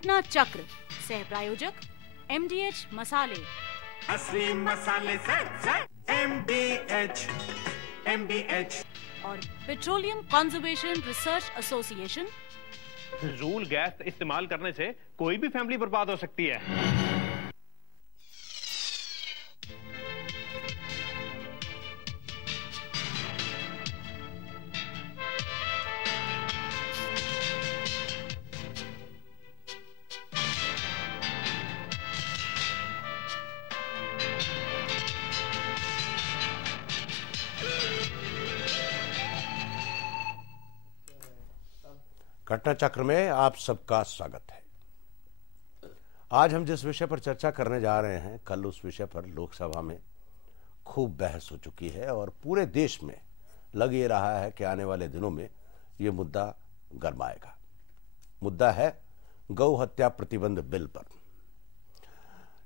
घटना चक्र, सह प्रायोजक MDH मसाले, असली मसाले से MDH और पेट्रोलियम कंजर्वेशन रिसर्च एसोसिएशन। फिजूल गैस इस्तेमाल करने से कोई भी फैमिली बर्बाद हो सकती है। घटना चक्र में आप सबका स्वागत है। आज हम जिस विषय पर चर्चा करने जा रहे हैं, कल उस विषय पर लोकसभा में खूब बहस हो चुकी है और पूरे देश में लग ये रहा है कि आने वाले दिनों में ये मुद्दा गरमाएगा। मुद्दा है गौ हत्या प्रतिबंध बिल पर,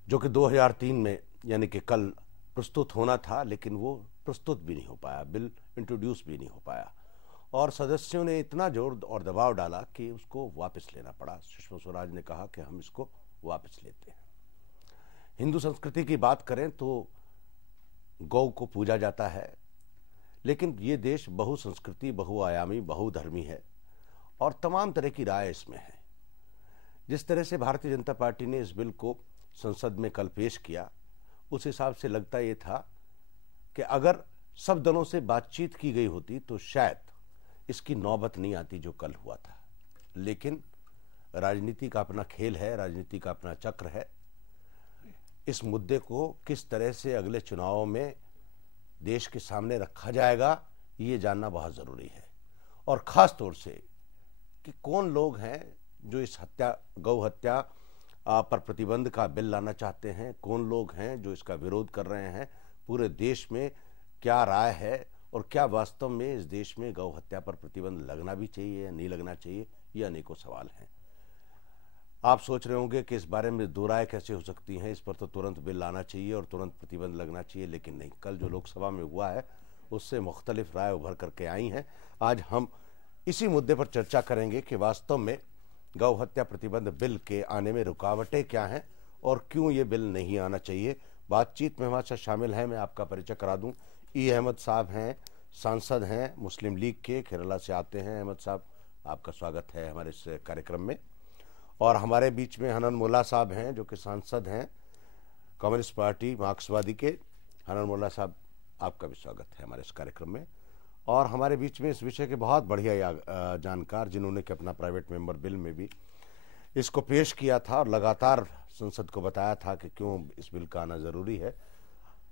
जो कि 2003 में यानी कि कल प्रस्तुत होना था, लेकिन वो प्रस्तुत भी नहीं हो पाया, बिल इंट्रोड्यूस भी नहीं हो पाया और सदस्यों ने इतना जोर और दबाव डाला कि उसको वापस लेना पड़ा। सुषमा स्वराज ने कहा कि हम इसको वापस लेते हैं। हिंदू संस्कृति की बात करें तो गौ को पूजा जाता है, लेकिन ये देश बहुसंस्कृति, बहुआयामी, बहुधर्मी है और तमाम तरह की राय इसमें है। जिस तरह से भारतीय जनता पार्टी ने इस बिल को संसद में कल पेश किया, उस हिसाब से लगता ये था कि अगर सब दलों से बातचीत की गई होती तो शायद इसकी नौबत नहीं आती जो कल हुआ था। लेकिन राजनीति का अपना खेल है, राजनीति का अपना चक्र है। इस मुद्दे को किस तरह से अगले चुनावों में देश के सामने रखा जाएगा, ये जानना बहुत जरूरी है। और खास तौर से कि कौन लोग हैं जो इस गौ हत्या पर प्रतिबंध का बिल लाना चाहते हैं, कौन लोग हैं जो इसका विरोध कर रहे हैं, पूरे देश में क्या राय है और क्या वास्तव में इस देश में गौ हत्या पर प्रतिबंध लगना भी चाहिए या नहीं लगना चाहिए, ये अनेकों सवाल हैं। आप सोच रहे होंगे कि इस बारे में दो राय कैसे हो सकती हैं, इस पर तो तुरंत बिल लाना चाहिए और तुरंत प्रतिबंध लगना चाहिए, लेकिन नहीं। कल जो लोकसभा में हुआ है उससे मुख्तलिफ राय उभर करके आई हैं। आज हम इसी मुद्दे पर चर्चा करेंगे कि वास्तव में गौ हत्या प्रतिबंध बिल के आने में रुकावटें क्या हैं और क्यों ये बिल नहीं आना चाहिए। बातचीत में हमारे साथ शामिल हैं, मैं आपका परिचय करा दूं, ई अहमद साहब हैं, सांसद हैं मुस्लिम लीग के, केरला से आते हैं। अहमद साहब, आपका स्वागत है हमारे इस कार्यक्रम में। और हमारे बीच में हनन मुल्ला साहब हैं जो कि सांसद हैं कम्युनिस्ट पार्टी मार्क्सवादी के। हनन मुल्ला साहब, आपका भी स्वागत है हमारे इस कार्यक्रम में। और हमारे बीच में इस विषय के बहुत बढ़िया जानकार, जिन्होंने कि अपना प्राइवेट मेंबर बिल में भी इसको पेश किया था और लगातार संसद को बताया था कि क्यों इस बिल का आना जरूरी है,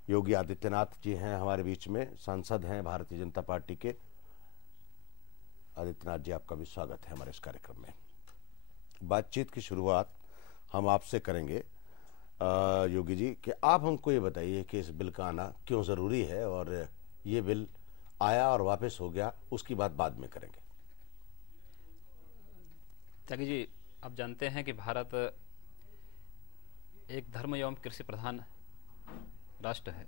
योगी आदित्यनाथ जी हैं हमारे बीच में, सांसद हैं भारतीय जनता पार्टी के। आदित्यनाथ जी, आपका भी स्वागत है हमारे इस कार्यक्रम में। बातचीत की शुरुआत हम आपसे करेंगे योगी जी, कि आप हमको ये बताइए कि इस बिल का आना क्यों जरूरी है, और ये बिल आया और वापस हो गया, उसकी बात बाद में करेंगे। त्यागी जी, आप जानते हैं कि भारत एक धर्म एवं कृषि प्रधान राष्ट्र है।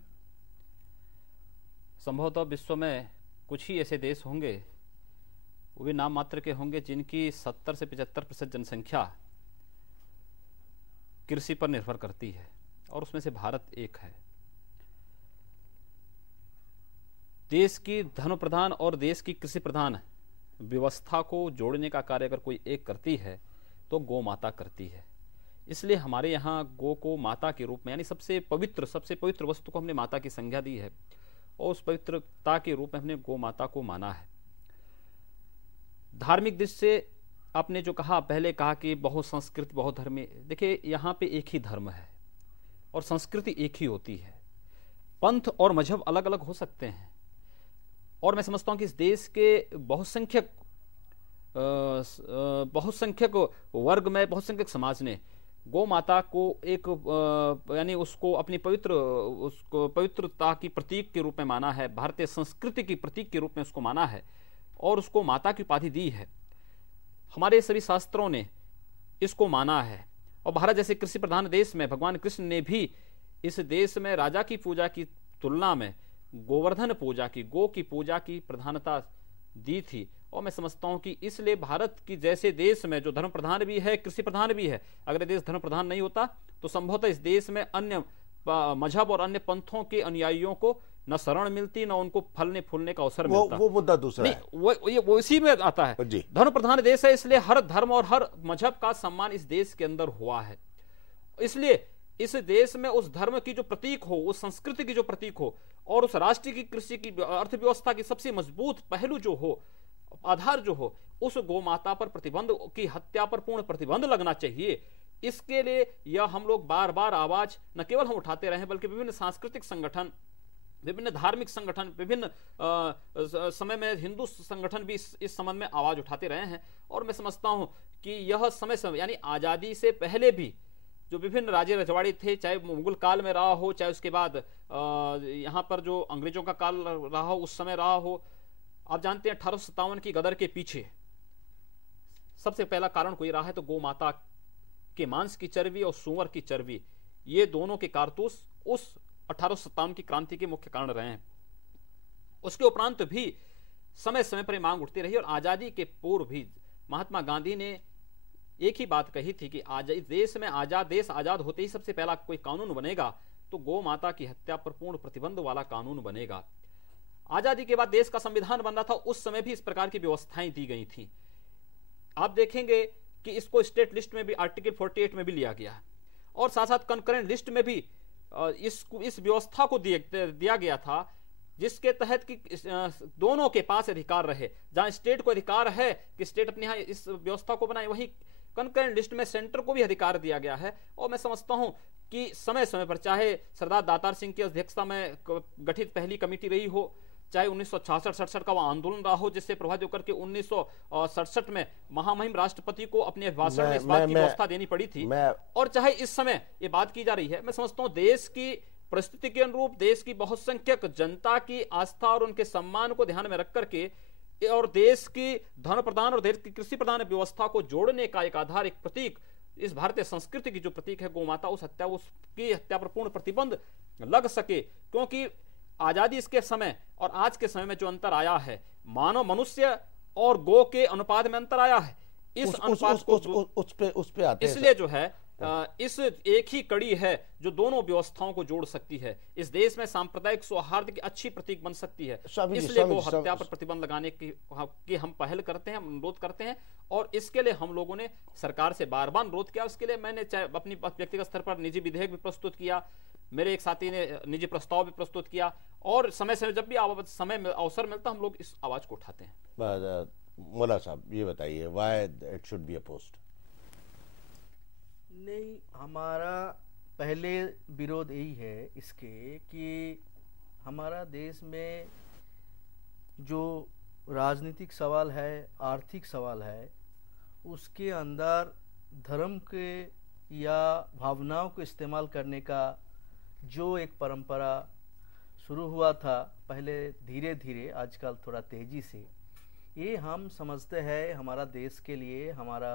संभवतः विश्व में कुछ ही ऐसे देश होंगे, वो भी नाम मात्र के होंगे, जिनकी 70 से 75% जनसंख्या कृषि पर निर्भर करती है, और उसमें से भारत एक है। देश की धर्म प्रधान और देश की कृषि प्रधान व्यवस्था को जोड़ने का कार्य अगर कोई एक करती है तो गौ माता करती है। इसलिए हमारे यहाँ गौ को माता के रूप में, यानी सबसे पवित्र वस्तु को हमने माता की संज्ञा दी है और उस पवित्रता के रूप में हमने गौ माता को माना है। धार्मिक दृष्टि से आपने जो कहा, पहले कहा कि बहुत संस्कृति बहुत धर्म, देखिए यहाँ पे एक ही धर्म है और संस्कृति एक ही होती है। पंथ और मजहब अलग अलग हो सकते हैं, और मैं समझता हूँ कि इस देश के बहुसंख्यक वर्ग में, बहुसंख्यक समाज ने गौ माता को एक यानी उसको अपनी पवित्रता की प्रतीक के रूप में माना है, भारतीय संस्कृति की प्रतीक के रूप में उसको माना है और उसको माता की उपाधि दी है। हमारे सभी शास्त्रों ने इसको माना है। और भारत जैसे कृषि प्रधान देश में भगवान कृष्ण ने भी इस देश में राजा की पूजा की तुलना में गोवर्धन पूजा की, गौ की पूजा की प्रधानता दी थी और मैं समझता हूं कि इसलिए भारत की जैसे देश में जो धर्म प्रधान भी है, कृषि प्रधान भी है, अगर ये देश धर्म प्रधान नहीं होता तो संभवतः इस देश में अन्य मजहब और अन्य पंथों के अनुयायियों को न शरण मिलती, न उनको फलने फूलने का अवसर मिलता। वो मुद्दा दूसरा है। वो इसी में आता है। धर्म प्रधान देश है, इसलिए हर धर्म और हर मजहब का सम्मान इस देश के अंदर हुआ है। इसलिए इस देश में उस धर्म की जो प्रतीक हो, उस संस्कृति की जो प्रतीक हो, और उस राष्ट्र की कृषि की अर्थव्यवस्था की सबसे मजबूत पहलू जो हो, आधार जो हो, उस गौ माता पर प्रतिबंध की हत्या पर पूर्ण प्रतिबंध लगना चाहिए। इसके लिए यह हम लोग बार बार आवाज न केवल हम उठाते रहे, बल्कि विभिन्न सांस्कृतिक संगठन, विभिन्न धार्मिक संगठन, विभिन्न समय में हिंदू संगठन भी इस संबंध में आवाज उठाते रहे हैं। और मैं समझता हूं कि यह समय यानी आजादी से पहले भी जो विभिन्न राजे रजवाड़ी थे, चाहे मुगल काल में रहा हो, चाहे उसके बाद यहाँ पर जो अंग्रेजों का काल रहा हो, उस समय रहा हो। आप जानते हैं 1857 की गदर के पीछे सबसे पहला कारण कोई रहा है तो गौ माता के मांस की चर्बी और सूअर की चर्बी, ये दोनों के कारतूस उस 1857 की क्रांति के मुख्य कारण रहे हैं। उसके उपरांत भी समय समय पर मांग उठती रही, और आजादी के पूर्व भी महात्मा गांधी ने एक ही बात कही थी कि देश में देश आजाद होते ही सबसे पहला कोई कानून बनेगा तो गौ माता की हत्या पर पूर्ण प्रतिबंध वाला कानून बनेगा। आजादी के बाद देश का संविधान बन रहा था, उस समय भी इस प्रकार की व्यवस्थाएं दी गई थी। आप देखेंगे कि इसको स्टेट लिस्ट में भी आर्टिकल 48 में भी लिया गया, और साथ साथ कंकरेंट लिस्ट में भी इस व्यवस्था को दिया गया था, जिसके तहत कि दोनों के पास अधिकार रहे। जहां स्टेट को अधिकार है कि स्टेट अपने यहां इस व्यवस्था को बनाए, वहीं कंकरेंट लिस्ट में सेंटर को भी अधिकार दिया गया है। और मैं समझता हूं कि समय समय पर, चाहे सरदार दातार सिंह की अध्यक्षता में गठित पहली कमेटी रही हो, चाहे 1966-67 का वो आंदोलन रहा हो, जिससे प्रभावित होकर के 1967 में महामहिम राष्ट्रपति को अपने भाषण में इस बात की व्यवस्था देनी पड़ी थी। और चाहे इस समय ये बात की जा रही है, मैं समझता हूं देश की परिस्थिति के अनुरूप, देश की बहुसंख्यक जनता की आस्था और उनके सम्मान को ध्यान में रख करके, और देश की धन प्रधान और देश की कृषि प्रधान व्यवस्था को जोड़ने का एक आधार, एक प्रतीक, इस भारतीय संस्कृति की जो प्रतीक है गौ माता, उसकी हत्या पर पूर्ण प्रतिबंध लग सके। क्योंकि आजादी इसके समय और आज के समय में जो अंतर आया है, मानव मनुष्य और गौ के अनुपात में अंतर आया है। इस अनुपात को उस पे आते हैं। इसलिए जो है इस एक ही कड़ी है जो दोनों व्यवस्थाओं को जोड़ सकती है। इस देश में सांप्रदायिक सौहार्द की अच्छी प्रतीक बन सकती है। इसलिए गौ हत्या पर प्रतिबंध लगाने की हम पहल करते हैं, हम अनुरोध करते हैं, और इसके लिए हम लोगों ने सरकार से बार बार अनुरोध किया। उसके लिए मैंने चाहे अपनी व्यक्तिगत स्तर पर निजी विधेयक भी प्रस्तुत किया, मेरे एक साथी ने निजी प्रस्ताव भी प्रस्तुत किया, और समय समय जब भी अवसर मिलता हम लोग इस आवाज को उठाते हैं। मौला साहब ये बताइए, why it should be opposed? नहीं, हमारा पहले विरोध यही है इसके कि हमारा देश में जो राजनीतिक सवाल है, आर्थिक सवाल है, उसके अंदर धर्म के या भावनाओं को इस्तेमाल करने का जो एक परंपरा शुरू हुआ था पहले, धीरे धीरे आजकल थोड़ा तेजी से, ये हम समझते हैं हमारा देश के लिए, हमारा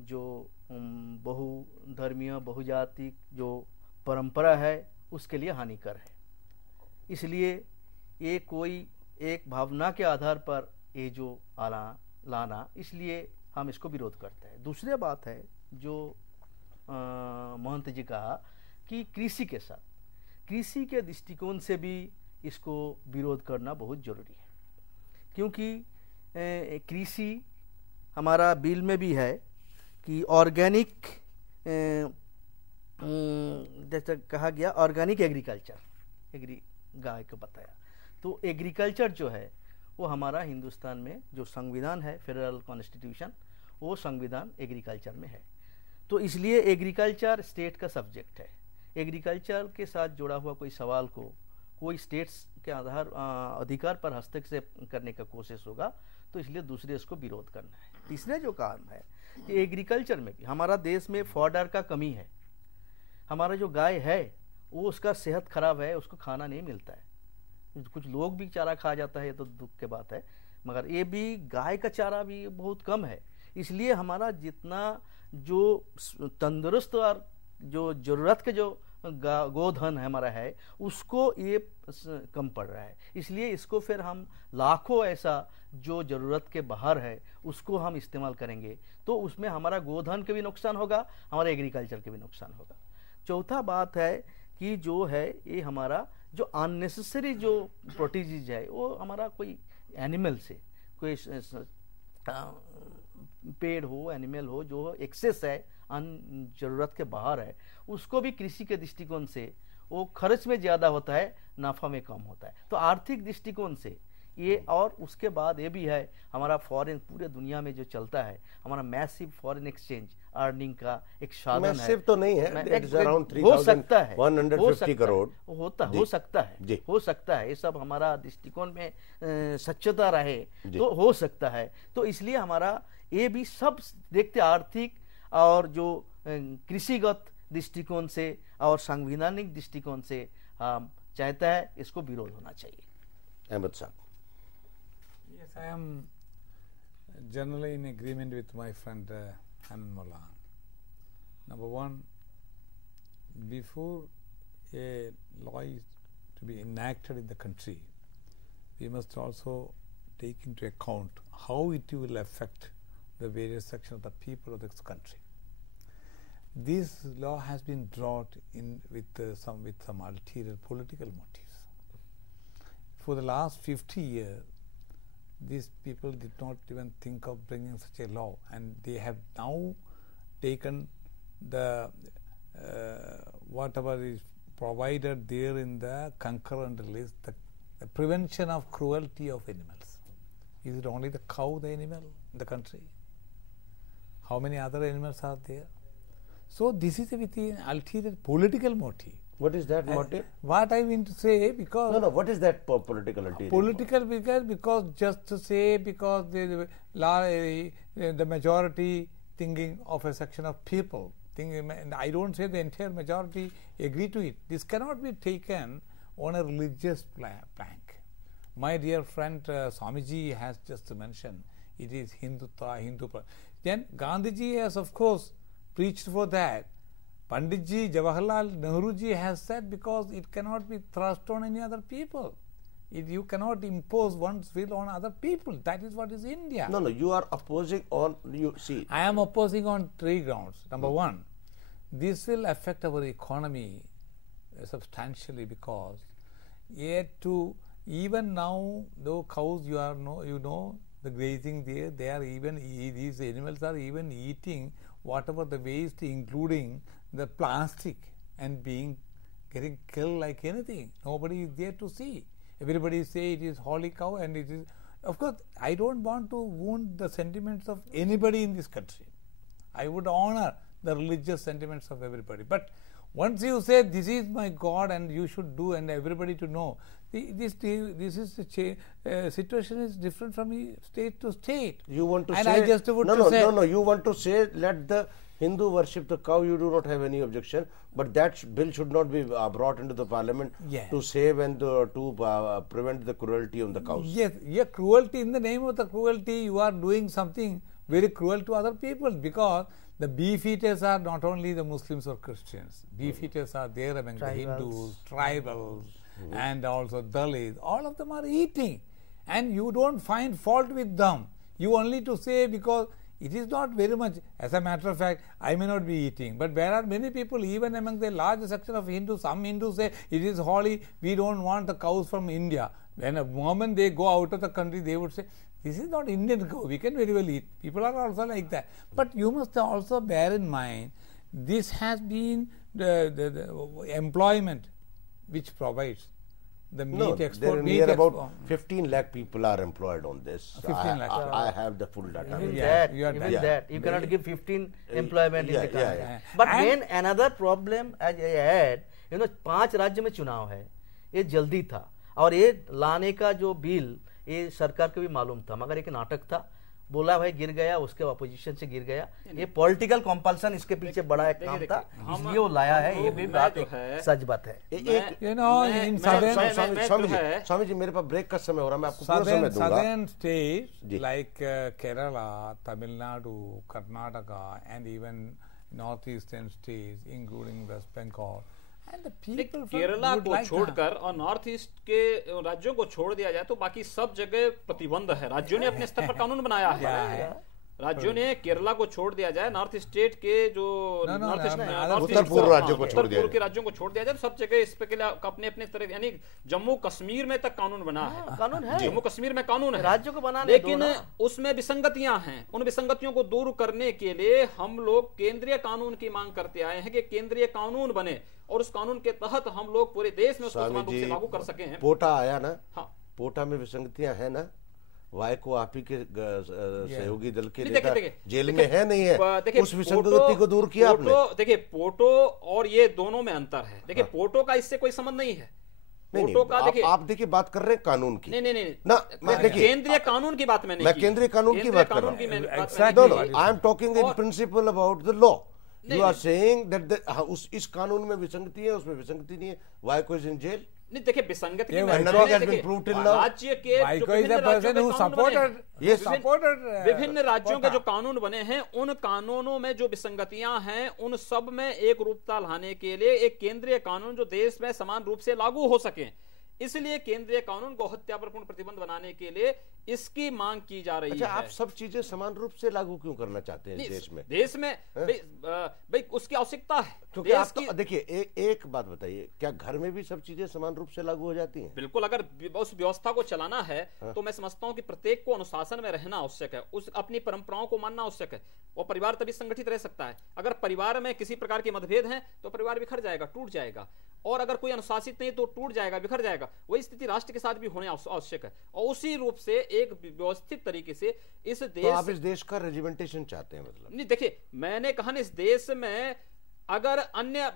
जो बहुधर्मीय बहुजातिक जो परंपरा है उसके लिए हानिकर है। इसलिए ये कोई एक भावना के आधार पर ये जो लाना, इसलिए हम इसको विरोध करते हैं। दूसरी बात है जो महंत जी कहा कि कृषि के साथ, कृषि के दृष्टिकोण से भी इसको विरोध करना बहुत जरूरी है, क्योंकि कृषि हमारा बिल में भी है कि ऑर्गेनिक, जैसे कहा गया ऑर्गेनिक एग्रीकल्चर, गाय को बताया, तो एग्रीकल्चर जो है वो हमारा हिंदुस्तान में जो संविधान है, फेडरल कॉन्स्टिट्यूशन, वो संविधान एग्रीकल्चर में है। तो इसलिए एग्रीकल्चर स्टेट का सब्जेक्ट है। एग्रीकल्चर के साथ जुड़ा हुआ कोई सवाल को कोई स्टेट्स के अधिकार पर हस्तक्षेप करने का कोशिश होगा, तो इसलिए दूसरे इसको विरोध करना है। तीसरे जो कारण है कि एग्रीकल्चर में भी हमारा देश में फॉडर का कमी है। हमारा जो गाय है वो उसका सेहत खराब है, उसको खाना नहीं मिलता है। कुछ लोग भी चारा खा जाता है, ये तो दुख की बात है, मगर ये भी गाय का चारा भी बहुत कम है। इसलिए हमारा जितना जो तंदुरुस्त और जो जरूरत के जो गोधन हमारा है उसको ये कम पड़ रहा है। इसलिए इसको फिर हम लाखों ऐसा जो ज़रूरत के बाहर है उसको हम इस्तेमाल करेंगे तो उसमें हमारा गोधन के भी नुकसान होगा, हमारा एग्रीकल्चर के भी नुकसान होगा। चौथा बात है कि जो है ये हमारा जो अननेसेसरी जो प्रोटीजीज है वो हमारा कोई एनिमल से कोई पेड़ हो एनिमल हो जो एक्सेस है अन जरूरत के बाहर है, उसको भी कृषि के दृष्टिकोण से वो खर्च में ज़्यादा होता है, नाफा में कम होता है। तो आर्थिक दृष्टिकोण से ये, और उसके बाद ये भी है हमारा फॉरेन पूरे दुनिया में जो चलता है हमारा मैसिव फॉरेन एक्सचेंज अर्निंग का एक साधन है। मैसिव तो नहीं है, इट्स अराउंड हो सकता है 150 करोड़ हो सकता है ये सब हमारा दृष्टिकोण में सच्चता रहे तो हो सकता है। तो इसलिए हमारा ये भी सब देखते आर्थिक और जो कृषिगत दृष्टिकोण से और संवैधानिक दृष्टिकोण से हम चाहता है इसको विरोध होना चाहिए। अहमद साहब। Yes, I am generally in agreement with my friend Hanan Malan. Number one, before a law is to be enacted in the country, we must also take into account how it will affect the various sections of the people of this country. This law has been brought in with some ulterior political motives. For the last 50 years, these people did not even think of bringing such a law, and they have now taken the whatever is provided there in the concurrent list, the prevention of cruelty of animals. Is it only the cow, the animal in the country? How many other animals are there? So this is with an ulterior political motive. What is that motive? What I mean to say, because No, what is that political ulterior? Political because just to say because the majority thinking of a section of people thinking, and I don't say the entire majority agree to it. This cannot be taken on a religious plank. My dear friend Swamiji has just mentioned it is Hindutva, Hindu. Then Gandhiji has of course preached for that. Panditji, Jawaharlal Nehruji has said because it cannot be thrust on any other people. You cannot impose one's will on other people. That is what is India. No, you are opposing on, you see. I am opposing on 3 grounds. Number one, this will affect our economy substantially because yet to even now, though cows the grazing there, they are even these animals are even eating whatever the waste, including the plastic, and getting killed like anything. Nobody is there to see. Everybody say it is holy cow, and it is. Of course, I don't want to wound the sentiments of anybody in this country. I would honor the religious sentiments of everybody. But once you say this is my God and you should do, and everybody to know, this is the situation is different from state to state. You want to and say I just would say no. You want to say let the Hindu worship the cow. You do not have any objection, but that bill should not be brought into the parliament to save and to prevent the cruelty on the cows. Yes, cruelty. In the name of the cruelty, you are doing something very cruel to other people, because the beef eaters are not only the Muslims or Christians. Beef eaters are there among the Hindus, tribals, and also Dalits. All of them are eating, and you don't find fault with them. You only to say because it is not very much. As a matter of fact, I may not be eating, but there are many people, even among the large section of Hindus, some Hindus say it is holy, we don't want the cows from India. When a moment they go out of the country, they would say, this is not Indian cow, we can very well eat. People are also like that. But you must also bear in mind, this has been the employment which provides the meat export. Near about 15 lakh people are employed on this. 15 lakh. I have the full data. You cannot give 15 employment in the country. But then another problem as I had, 5 राज्य में चुनाव है, ये जल्दी था, और ये लाने का जो बिल ये सरकार को भी मालूम था, मगर एक नाटक था, बोला भाई गिर गया, उसके अपोजिशन से गिर गया। ये पॉलिटिकल कंपल्सन इसके पीछे बड़ा एक काम था, इसलिए वो लाया है। ये भी बात सच बात है। स्वामी जी मेरे पास ब्रेक का समय हो रहा है, मैं आपको पूरा समय दूंगा। Southern states like Kerala, Tamil Nadu, Karnataka, and even northeastern states, including West Bengal, And the people from Kerala would को like छोड़कर और नॉर्थ ईस्ट के राज्यों को छोड़ दिया जाए तो बाकी सब जगह प्रतिबंध है। राज्यों ने अपने स्तर पर कानून बनाया है। राज्यों ने केरला को छोड़ दिया जाए, नॉर्थ स्टेट के जो उत्तर पूर्व राज्यों को छोड़ दिया उत्तर पूर्व के राज्यों को छोड़ दिया जाए, सब जगह इस पे के लिए अपने अपने तरह, यानी जम्मू कश्मीर में तक कानून बना है, कानून है, जम्मू कश्मीर में कानून है, राज्यों को बनाने लेकिन उसमें विसंगतियां हैं। उन विसंगतियों को दूर करने के लिए हम लोग केंद्रीय कानून की मांग करते आए हैं कि केंद्रीय कानून बने और उस कानून के तहत हम लोग पूरे देश में उसको समान रूप से लागू कर सके हैं। पोटा आया ना, हाँ, पोटा में विसंगतियां है ना, वाई को आप ही के सहयोगी दल के नेता जेल में है नहीं है, उस विसंगति को दूर किया आपने। देखिए पोटो और ये दोनों में अंतर है। देखिए पोटो का इससे कोई संबंध नहीं है। पोटो का देखिए, आप देखिए बात कर रहे हैं कानून की। नहीं ना, मैं देखिए केंद्रीय कानून की बात मैंने मैं केंद्रीय कानून की बात कर रहा हूं। I am talking in principle about the law. You are saying that इस कानून में विसंगति है, उसमें विसंगति नहीं है। वाई को इज इन जेल? नहीं, देखिए विसंगति की राज्य के विभिन्न राज्यों के जो कानून बने हैं, उन कानूनों में जो विसंगतियां हैं, उन सब में एक रूपता लाने के लिए एक केंद्रीय कानून जो देश में समान रूप से लागू हो सके, इसलिए केंद्रीय कानून को हत्या पर पूर्ण प्रतिबंध बनाने के लिए इसकी मांग की जा रही है। आप सब चीजें समान रूप से लागू क्यों करना चाहते हैं देश में? देश में भाई उसकी आवश्यकता है, क्योंकि आप तो देखिए एक बात बताइए, क्या घर में भी सब चीजें समान रूप से लागू हो जाती हैं? बिल्कुल, अगर उस व्यवस्था को चलाना है तो मैं समझता हूं कि प्रत्येक को अनुशासन में रहना आवश्यक है, उस अपनी परंपराओं को मानना आवश्यक है, और परिवार तभी संगठित रह सकता है। अगर परिवार में किसी प्रकार के मतभेद हैं तो परिवार बिखर जाएगा, टूट जाएगा, और अगर कोई अनुशासित नहीं तो टूट जाएगा, बिखर जाएगा। वही स्थिति राष्ट्र के साथ भी होने आवश्यक है, और उसी रूप से एक व्यवस्थित तरीके से इस देश, तो आप इस देश का रेजिमेंटेशन चाहते हैं? मतलब नहीं, देखिए मैंने कहा ना, इस देश में अगर अन्य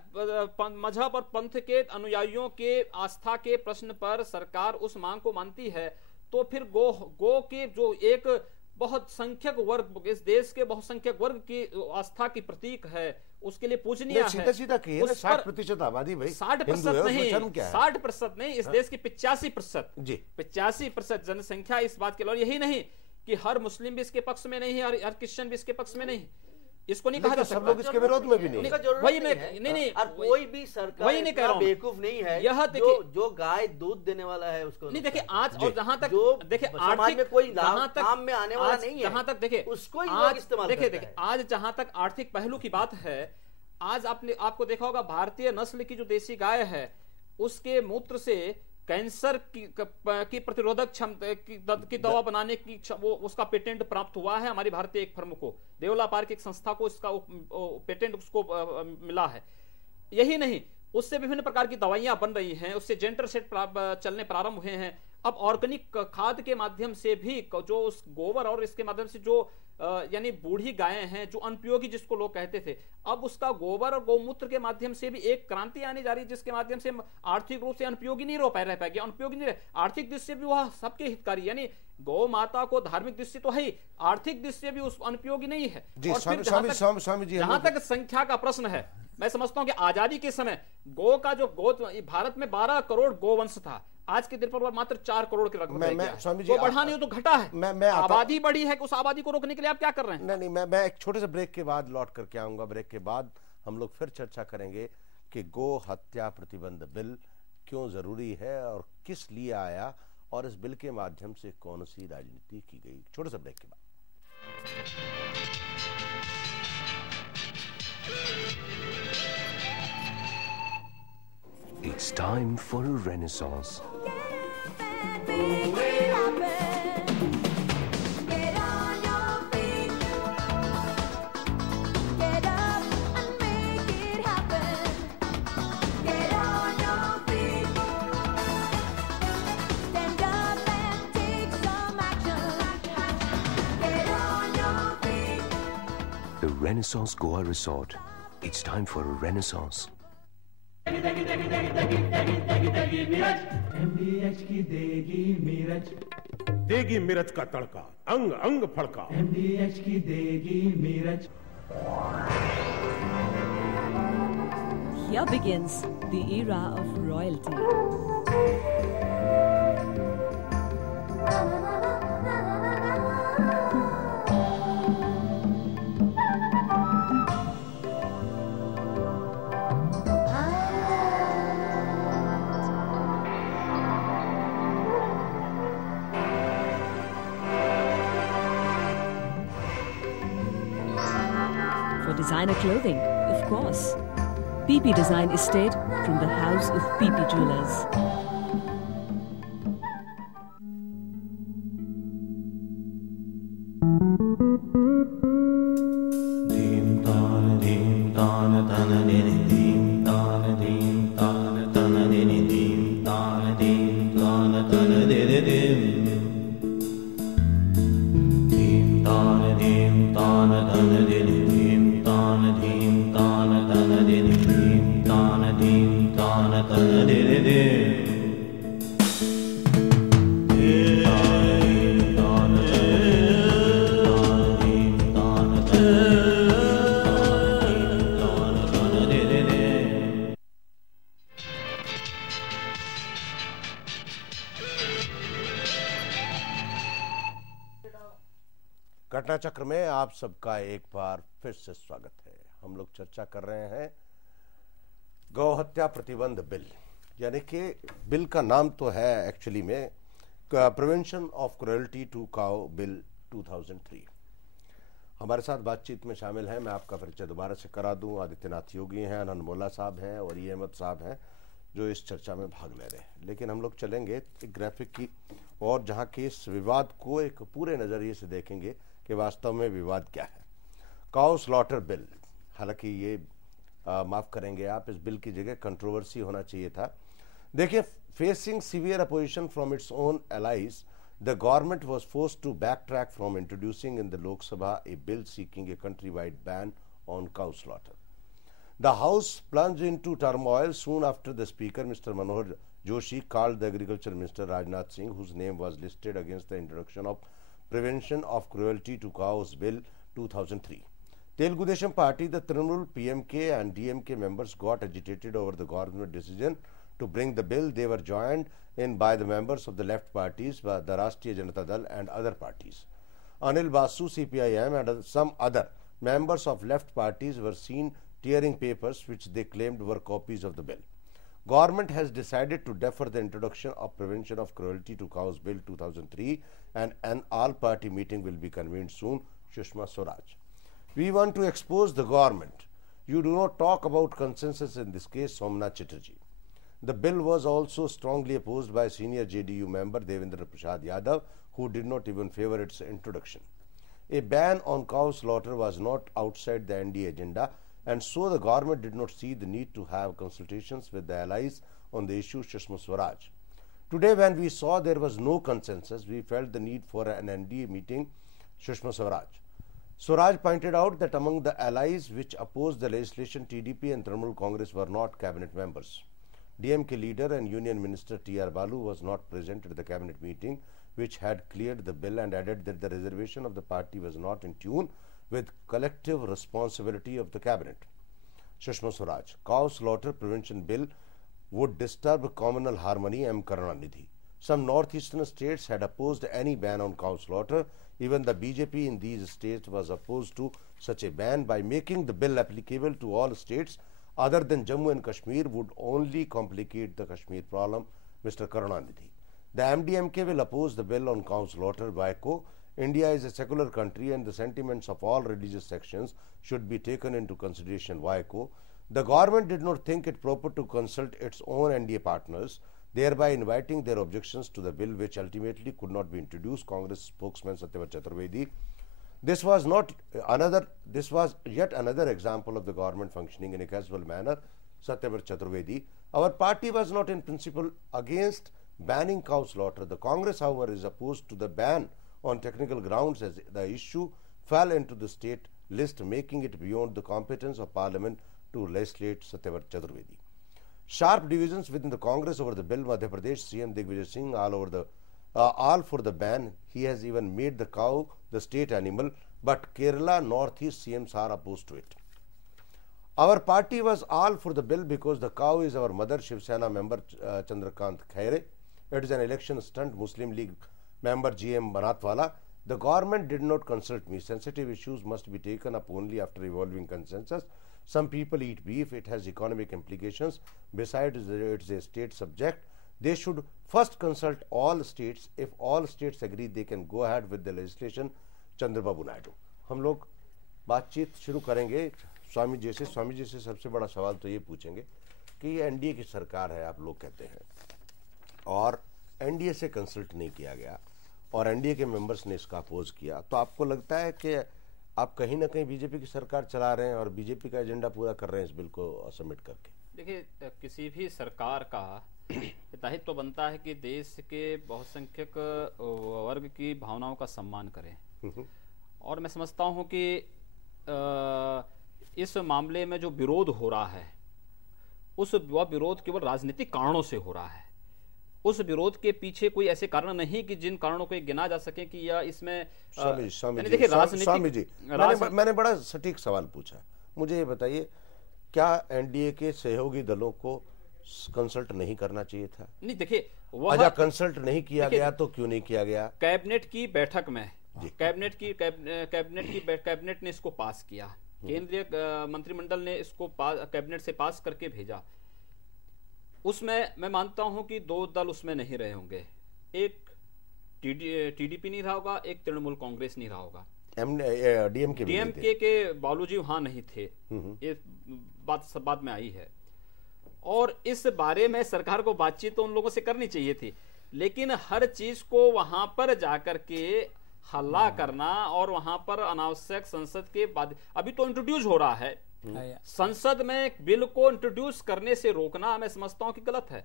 मजहब और पंथ के अनुयायियों के आस्था के प्रश्न पर सरकार उस मांग को मानती है, तो फिर गो के जो एक बहुत संख्यक वर्ग, इस देश के बहुसंख्यक वर्ग की आस्था की प्रतीक है, उसके लिए पूजनीय है। सीधा कहिए ना, 60% आबादी भाई 60% नहीं, 60% नहीं, इस देश की 85% जी 85% जनसंख्या इस बात के लिए। यही नहीं कि हर मुस्लिम भी इसके पक्ष में नहीं है, हर क्रिश्चियन भी इसके पक्ष में नहीं, इसको नहीं कहा जा सकता। सब लोग इसके विरोध में भी नहीं। वही नहीं, और कोई भी सरकार वही नहीं कह रहा हूं, बेवकूफ नहीं है यह जो गाय दूध देने वाला है उसको नहीं। देखिए आज, और जहां तक देखिए समाज में कोई काम में आने वाला नहीं है, जहां तक देखिए उसको ही लोग इस्तेमाल करते हैं। देखिए आज जहां तक आर्थिक पहलू की बात है, आज आपको देखा होगा भारतीय नस्ल की जो देसी गाय है, उसके मूत्र से कैंसर की प्रतिरोधक क्षमता की दवा बनाने की उसका पेटेंट प्राप्त हुआ है हमारी भारतीय एक फर्म को, देवलापार की एक संस्था को इसका पेटेंट उसको मिला है। यही नहीं, उससे विभिन्न प्रकार की दवाइयां बन रही हैं, उससे जेंटर सेट चलने प्रारंभ हुए हैं। अब ऑर्गेनिक खाद के माध्यम से भी, जो उस गोबर और इसके माध्यम से जो यानी बूढ़ी गायें हैं, जो अनुपयोगी जिसको लोग कहते थे, अब उसका गोबर और गौमूत्र के माध्यम से भी एक क्रांति आने जा रही है, जिसके माध्यम से आर्थिक रूप से अनुपयोगी नहीं रह पाएगी, अनुपयोगी नहीं रहे, आर्थिक दृष्टि से भी वह सबके हितकारी, यानी गौ माता को धार्मिक दृष्टि तो है ही, आर्थिक दृष्टि से भी उस अनुपयोगी नहीं है। और फिर जहां तक संख्या का प्रश्न है, मैं समझता हूं कि आजादी के समय गौ का जो भारत में 12 करोड़ गोवंश था, आज के दिन पर मात्र 4 करोड़ के रकम तो बढ़ा नहीं हो तो घटा है। आबादी बढ़ी है कि उस आबादी को रोकने के लिए आप क्या कर रहे हैं? नहीं, मैं एक छोटे से ब्रेक के बाद लौट करके आऊंगा। ब्रेक के बाद हम लोग फिर चर्चा करेंगे कि गो हत्या प्रतिबंध बिल क्यों जरूरी है और किस लिए आया, और इस बिल के माध्यम से कौन सी राजनीति की गई। छोटे से ब्रेक के बाद। It's time for a renaissance. The Renaissance Goa Resort. It's time for a renaissance. MDH की देगी मिर्च का तड़का, अंग अंग फड़का। MDH की देगी मिर्च। Here begins the era of royalty. Designer clothing, of course. PP Design Estate from the house of PP Jewelers. घटना चक्र में आप सबका एक बार फिर से स्वागत है। हम लोग चर्चा कर रहे हैं गौ हत्या प्रतिबंध बिल, यानी कि बिल का नाम तो है एक्चुअली में prevention of cruelty to cow bill 2003। हमारे साथ बातचीत में शामिल हैं, मैं आपका परिचय दोबारा से करा दूं, आदित्यनाथ योगी हैं, अनंत मोल्ला साहब हैं और ई अहमद साहब हैं जो इस चर्चा में भाग ले रहे हैं। लेकिन हम लोग चलेंगे एक ग्राफिक की और जहां के इस विवाद को एक पूरे नजरिए से देखेंगे कि वास्तव में विवाद क्या है। काउ स्लॉटर बिल, हालांकि ये माफ करेंगे आप, इस बिल की जगह कंट्रोवर्सी होना चाहिए था। देखिए, facing severe opposition from its own allies, the government was forced to backtrack from introducing in the Lok Sabha a bill seeking a countrywide ban on cow slaughter. The House plunged into turmoil soon after the Speaker, Mr. Manohar Joshi, called the Agriculture Minister Rajnath Singh, whose name was listed against the introduction of Prevention of Cruelty to Cows Bill 2003. Telugu Desam Party, the Trinamool, PMK and DMK members got agitated over the government decision to bring the bill. They were joined in by the members of the left parties, the Rashtriya Janata Dal and other parties. Anil Basu, CPIM and some other members of left parties were seen tearing papers which they claimed were copies of the bill. Government has decided to defer the introduction of Prevention of Cruelty to Cows Bill 2003 and an all-party meeting will be convened soon, Sushma Swaraj. We want to expose the government. You do not talk about consensus in this case, Somnath Chatterjee. The bill was also strongly opposed by senior JDU member Devendra Prasad Yadav, who did not even favor its introduction. A ban on cow slaughter was not outside the NDA agenda, and so the government did not see the need to have consultations with the allies on the issue, Sushma Swaraj. Today, when we saw there was no consensus, we felt the need for an NDA meeting, Sushma Swaraj. Swaraj pointed out that among the allies which opposed the legislation, TDP and Trinamool Congress were not cabinet members. DMK leader and Union Minister T.R. Balu was not present at the cabinet meeting which had cleared the bill and added that the reservation of the party was not in tune with collective responsibility of the cabinet. Sushma Swaraj, cow slaughter prevention bill would disturb communal harmony, M. Karunanidhi. Some northeastern states had opposed any ban on cow slaughter. Even the BJP in these states was opposed to such a ban. By making the bill applicable to all states other than Jammu and Kashmir would only complicate the Kashmir problem, Mr. Karunanidhi. The MDMK will oppose the bill on cow slaughter by co. India is a secular country and the sentiments of all religious sections should be taken into consideration by co. The government did not think it proper to consult its own NDA partners, thereby inviting their objections to the bill which ultimately could not be introduced, Congress spokesman Satyavrat Chaturvedi. This was yet another example of the government functioning in a casual manner, Satyavrat Chaturvedi. Our party was not in principle against banning cow slaughter. The Congress, however, is opposed to the ban on technical grounds as the issue fell into the state list, making it beyond the competence of Parliament to legislate, Satyavrat Chaturvedi. Sharp divisions within the Congress over the bill. Madhya Pradesh CM Digvijay Singh all for the ban. He has even made the cow the state animal, but Kerala Northeast CMs are opposed to it. Our party was all for the bill because the cow is our mother, Shiv Sena member Chandrakant Khaire. It is an election stunt, Muslim League member GM Banatwala. The government did not consult me. Sensitive issues must be taken up only after evolving consensus. Some people eat beef, it has economic implications. Besides, it is a state subject. They should first consult all states. If all states agree, they can go ahead with the legislation. Chandrababu Naidu. हम लोग बातचीत शुरू करेंगे स्वामी जी से। स्वामी जी से सबसे बड़ा सवाल तो ये पूछेंगे कि ये एनडीए की सरकार है, आप लोग कहते हैं, और एनडीए से कंसल्ट नहीं किया गया और एनडीए के मेंबर्स ने इसका अपोज किया, तो आपको लगता है कि आप कहीं ना कहीं बीजेपी की सरकार चला रहे हैं और बीजेपी का एजेंडा पूरा कर रहे हैं इस बिल को सबमिट करके? देखिए, किसी भी सरकार का दायित्व तो बनता है कि देश के बहुसंख्यक वर्ग की भावनाओं का सम्मान करें, और मैं समझता हूं कि इस मामले में जो विरोध हो रहा है वह विरोध केवल राजनीतिक कारणों से हो रहा है। उस विरोध के पीछे कोई ऐसे कारण नहीं कि जिन कारणों को गिना जा सके कि या इसमें देखिए स्वामी जी, मैंने बड़ा सटीक सवाल पूछा। मुझे ये बताइए, क्या एनडीए के सहयोगी दलों को कंसल्ट नहीं करना चाहिए था? नहीं, देखिए, वह कंसल्ट नहीं किया गया तो क्यों नहीं किया गया? कैबिनेट की बैठक में कैबिनेट ने इसको पास किया, केंद्रीय मंत्रिमंडल ने इसको कैबिनेट से पास करके भेजा। उसमें मैं मानता हूं कि दो दल उसमें नहीं रहे होंगे, एक टीडीपी नहीं रहा होगा, एक तृणमूल कांग्रेस नहीं रहा होगा, डीएमके के बालूजी वहां नहीं थे। ये बात सब बाद में आई है, और इस बारे में सरकार को बातचीत तो उन लोगों से करनी चाहिए थी, लेकिन हर चीज को वहां पर जाकर के हल्ला करना और वहां पर अनावश्यक संसद के बाद, अभी तो इंट्रोड्यूस हो रहा है, संसद में बिल को इंट्रोड्यूस करने से रोकना मैं समझता हूं कि गलत है।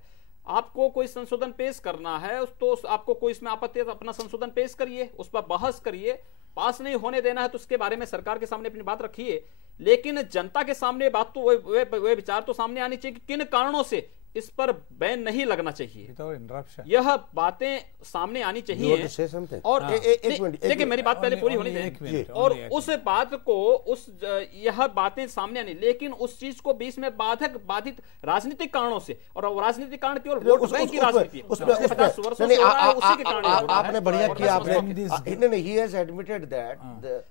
आपको कोई संशोधन पेश करना है तो आपको कोई इसमें आपत्ति है तो अपना संशोधन पेश करिए, उस पर बहस करिए। पास नहीं होने देना है तो उसके बारे में सरकार के सामने अपनी बात रखिए, लेकिन जनता के सामने बात तो वे विचार तो सामने आनी चाहिए कि किन कारणों से इस पर बैन नहीं लगना चाहिए। यह बातें सामने आनी चाहिए। और देखिए, मेरी बात पहले पूरी होनी चाहिए, और उस बात को यह बातें सामने आनी, लेकिन उस चीज को बीच में बाधित राजनीतिक कारणों से, और राजनीतिक कारण केवल वोट बैंक की राजनीति है, 50 वर्षों से हो रहा है, उसी के कारण आपने बढ़िया किया। आपने he has admitted that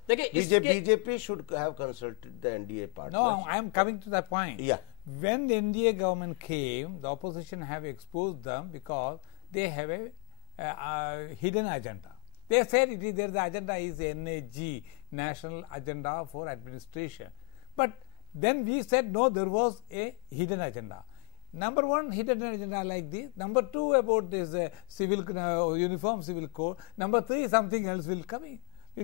BJP should have consulted the NDA party. No, I am coming to that point. Yeah. When the NDA government came, the opposition have exposed them because they have a hidden agenda. They said their agenda is NAG, National Agenda for Administration. But then we said no, there was a hidden agenda. Number one, hidden agenda like this. Number two, about this uniform civil code. Number three, something else will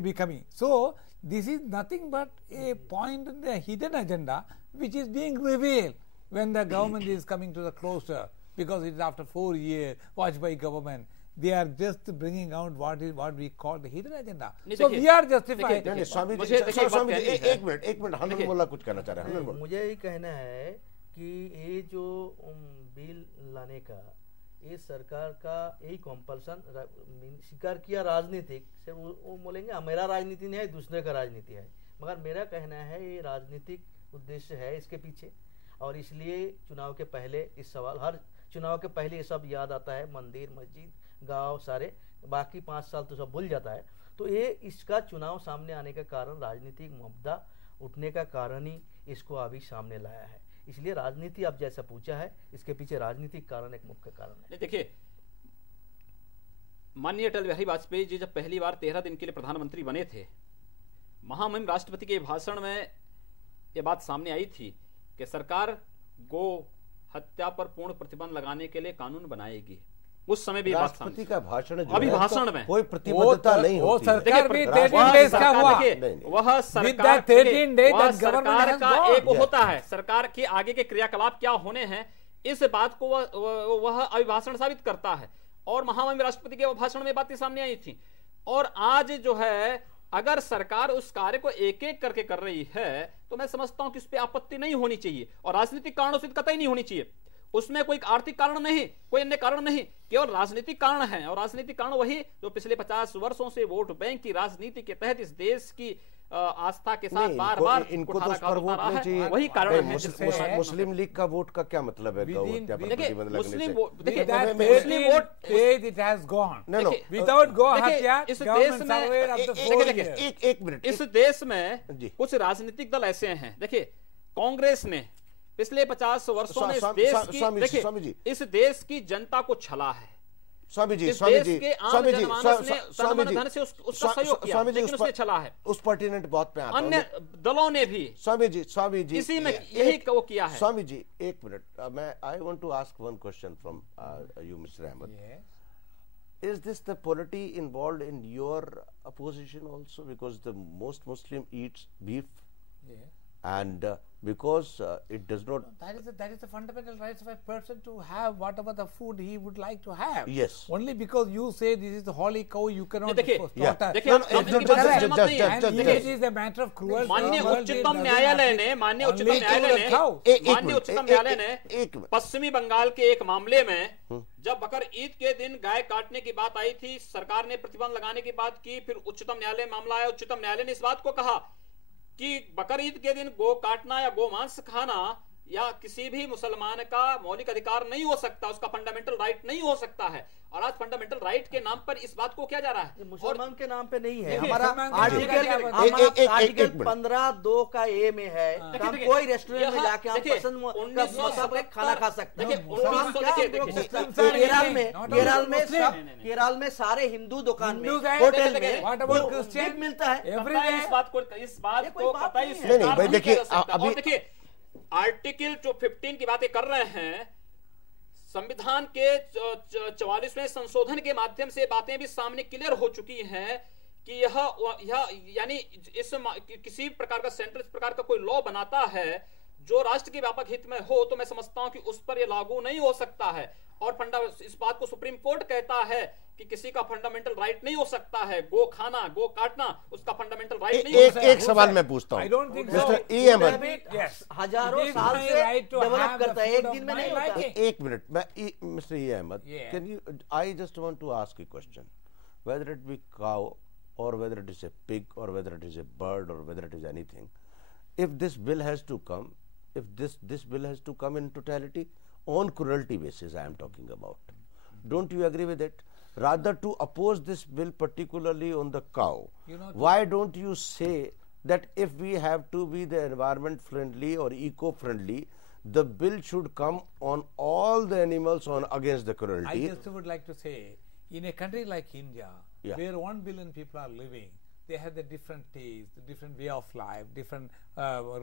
be coming. So this is nothing but a point in the hidden agenda which is being revealed when the government is coming to the closer, because it is after 4 years watched by government. They are just bringing out what we call the hidden agenda. So we are justified. Swami ji एक minute हनन मोल्ला कुछ कहना चाह रहे हैं। मुझे ये कहना है कि ये जो बिल लाने का, ये सरकार का यही कंपल्सन स्वीकार किया राजनीतिक से, वो बोलेंगे मेरा राजनीति नहीं है, दूसरे का राजनीति है, मगर मेरा कहना है ये राजनीतिक उद्देश्य है इसके पीछे, और इसलिए चुनाव के पहले इस सवाल, हर चुनाव के पहले ये सब याद आता है, मंदिर मस्जिद गांव सारे, बाकी 5 साल तो सब भूल जाता है। तो ये इसका चुनाव सामने आने का कारण, राजनीतिक मुद्दा उठने का कारण ही इसको अभी सामने लाया है। इसलिए राजनीति आप जैसा पूछा है, इसके पीछे राजनीतिक कारण एक मुख्य कारण है। देखिए, माननीय अटल बिहारी वाजपेयी जी जब पहली बार 13 दिन के लिए प्रधानमंत्री बने थे, महामहिम राष्ट्रपति के भाषण में यह बात सामने आई थी कि सरकार गो हत्या पर पूर्ण प्रतिबंध लगाने के लिए कानून बनाएगी। उस समय भी राष्ट्रपति का भाषण, अभी भाषण में कोई प्रतिबद्धता नहीं होती। सरकार भी 13 डेज का हुआ, वह सरकार का एक होता है, सरकार के आगे के क्रियाकलाप क्या होने हैं, इस बात को वह अभिभाषण साबित करता है, और महामहिम राष्ट्रपति के भाषण में बातें सामने आई थी। और आज जो है, अगर सरकार उस कार्य को एक एक करके कर रही है तो मैं समझता हूं कि उस पर आपत्ति नहीं होनी चाहिए, और राजनीतिक कारणों से कतई नहीं होनी चाहिए। उसमें कोई आर्थिक कारण नहीं, कोई अन्य कारण नहीं, केवल राजनीतिक कारण है, और राजनीतिक कारण वही जो पिछले 50 वर्षों से वोट बैंक की राजनीति के तहत इस देश की आस्था के साथ बार बार इनको तो पर वोट नहीं चाहिए, वही कारण है। मुस्लिम लीग का वोट का क्या मतलब है? मुस्लिम वोट, इस देश में कुछ राजनीतिक दल ऐसे हैं, देखिए कांग्रेस ने पिछले 50 वर्षों में इस देश की जनता को छला है, स्वामी जी, इस स्वामी देश जी, के आम स्वामी जी, जनमानस ने स्वामी जी, धन से उसका सहयोग किया, स्वामी जी, लेकिन उसने चला है। उस पर्टिनेंट बात पे आता हूं। अन्य दलों ने भी स्वामी जी इसी में यही वो किया है। स्वामी जी, एक मिनट, मैं I want to ask one question from you mister Ahmed. Is this the polity involved in your opposition also? Because the most Muslim eats beef, and because it does not. That is the fundamental rights of a person to have whatever the food he would like to have. Yes. Only because you say this is the holy cow, you cannot slaughter. And if it is a matter of cruelty, माननीय उच्चतम न्यायालय ने पश्चिमी बंगाल के एक मामले में जब बकर ईद के दिन गाय काटने की बात आई थी, सरकार ने प्रतिबंध लगाने की बात की, फिर उच्चतम न्यायालय मामला आया, उच्चतम न्यायालय ने इस बात को कहा कि बकर ईद के दिन गो काटना या गो मांस खाना या किसी भी मुसलमान का मौलिक अधिकार नहीं हो सकता, उसका फंडामेंटल राइट नहीं हो सकता है। और आज फंडामेंटल राइट के नाम पर इस बात को किया जा रहा है। मुसलमान के नाम पे नहीं है, हमारा आर्टिकल 15(2) का ए में है, हम कोई रेस्टोरेंट में जाके हम पसंद खाना खा सकते हैं। केरल में सारे हिंदू दुकान में, होटल में मीट मिलता है। इस बात को पता ही नहीं भाई, देखिए आर्टिकल जो 15 की बातें कर रहे हैं, संविधान के 44वें संशोधन के माध्यम से बातें भी सामने क्लियर हो चुकी हैं कि यह यानी इस किसी प्रकार का सेंटर इस प्रकार का कोई लॉ बनाता है जो राष्ट्र के व्यापक हित में हो, तो मैं समझता हूं कि उस पर यह लागू नहीं हो सकता है। और इस बात को सुप्रीम कोर्ट कहता है कि किसी का फंडामेंटल राइट नहीं हो सकता है, गो खाना गो काटना उसका फंडामेंटल राइट नहीं हो सकता। एक सवाल मैं पूछता हूं मिस्टर ई अहमद, हजारों साल से डेवलप करता है, एक दिन में नहीं होता। एक मिनट, मैं mister E Ahmed, can you, I just want to ask a question, whether it be cow or whether it is a pig or whether it is a bird or whether it is anything, if this bill has to come, if this bill has to come in totality on cruelty basis, I am talking about, don't you agree with it? Rather to oppose this bill particularly on the cow, why don't you say that if we have to be the environment friendly or eco friendly, the bill should come on all the animals on against the cruelty? I just would like to say, in a country like India, where 1 billion people are living, they have the different tastes, different way of life, different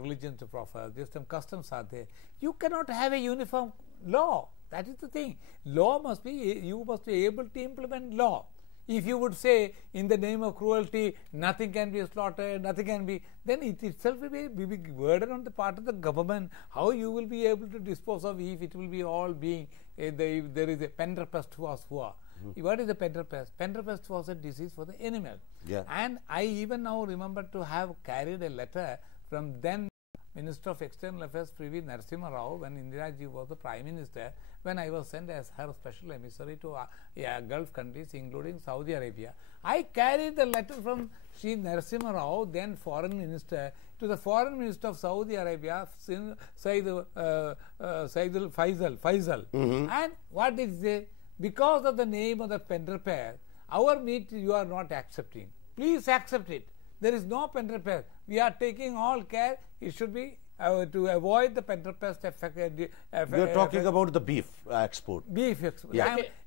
religion to profess, different customs are there. You cannot have a uniform law. That is the thing. Law must be, you must be able to implement law. If you would say, in the name of cruelty, nothing can be slaughtered, nothing can be, then it itself will be a big burden on the part of the government. How you will be able to dispose of if it will be all being, there is a penderpest was war. What is the penderpest? Penderpest was a disease for the animal. And I even now remember to have carried a letter from then Minister of External Affairs P.V. Narasimha Rao, when Indira Ji was the Prime Minister, when I was sent as her special emissary to Gulf countries, including Saudi Arabia. I carried the letter from Shri Narasimha Rao, then Foreign Minister, to the Foreign Minister of Saudi Arabia, Sayyid Faisal. And what did he say? Because of the name of the penderpest, our meat you are not accepting. Please accept it. There is no penderpest. We are taking all care. It should be to avoid the penderpest effect. We are talking about the beef export. Beef export.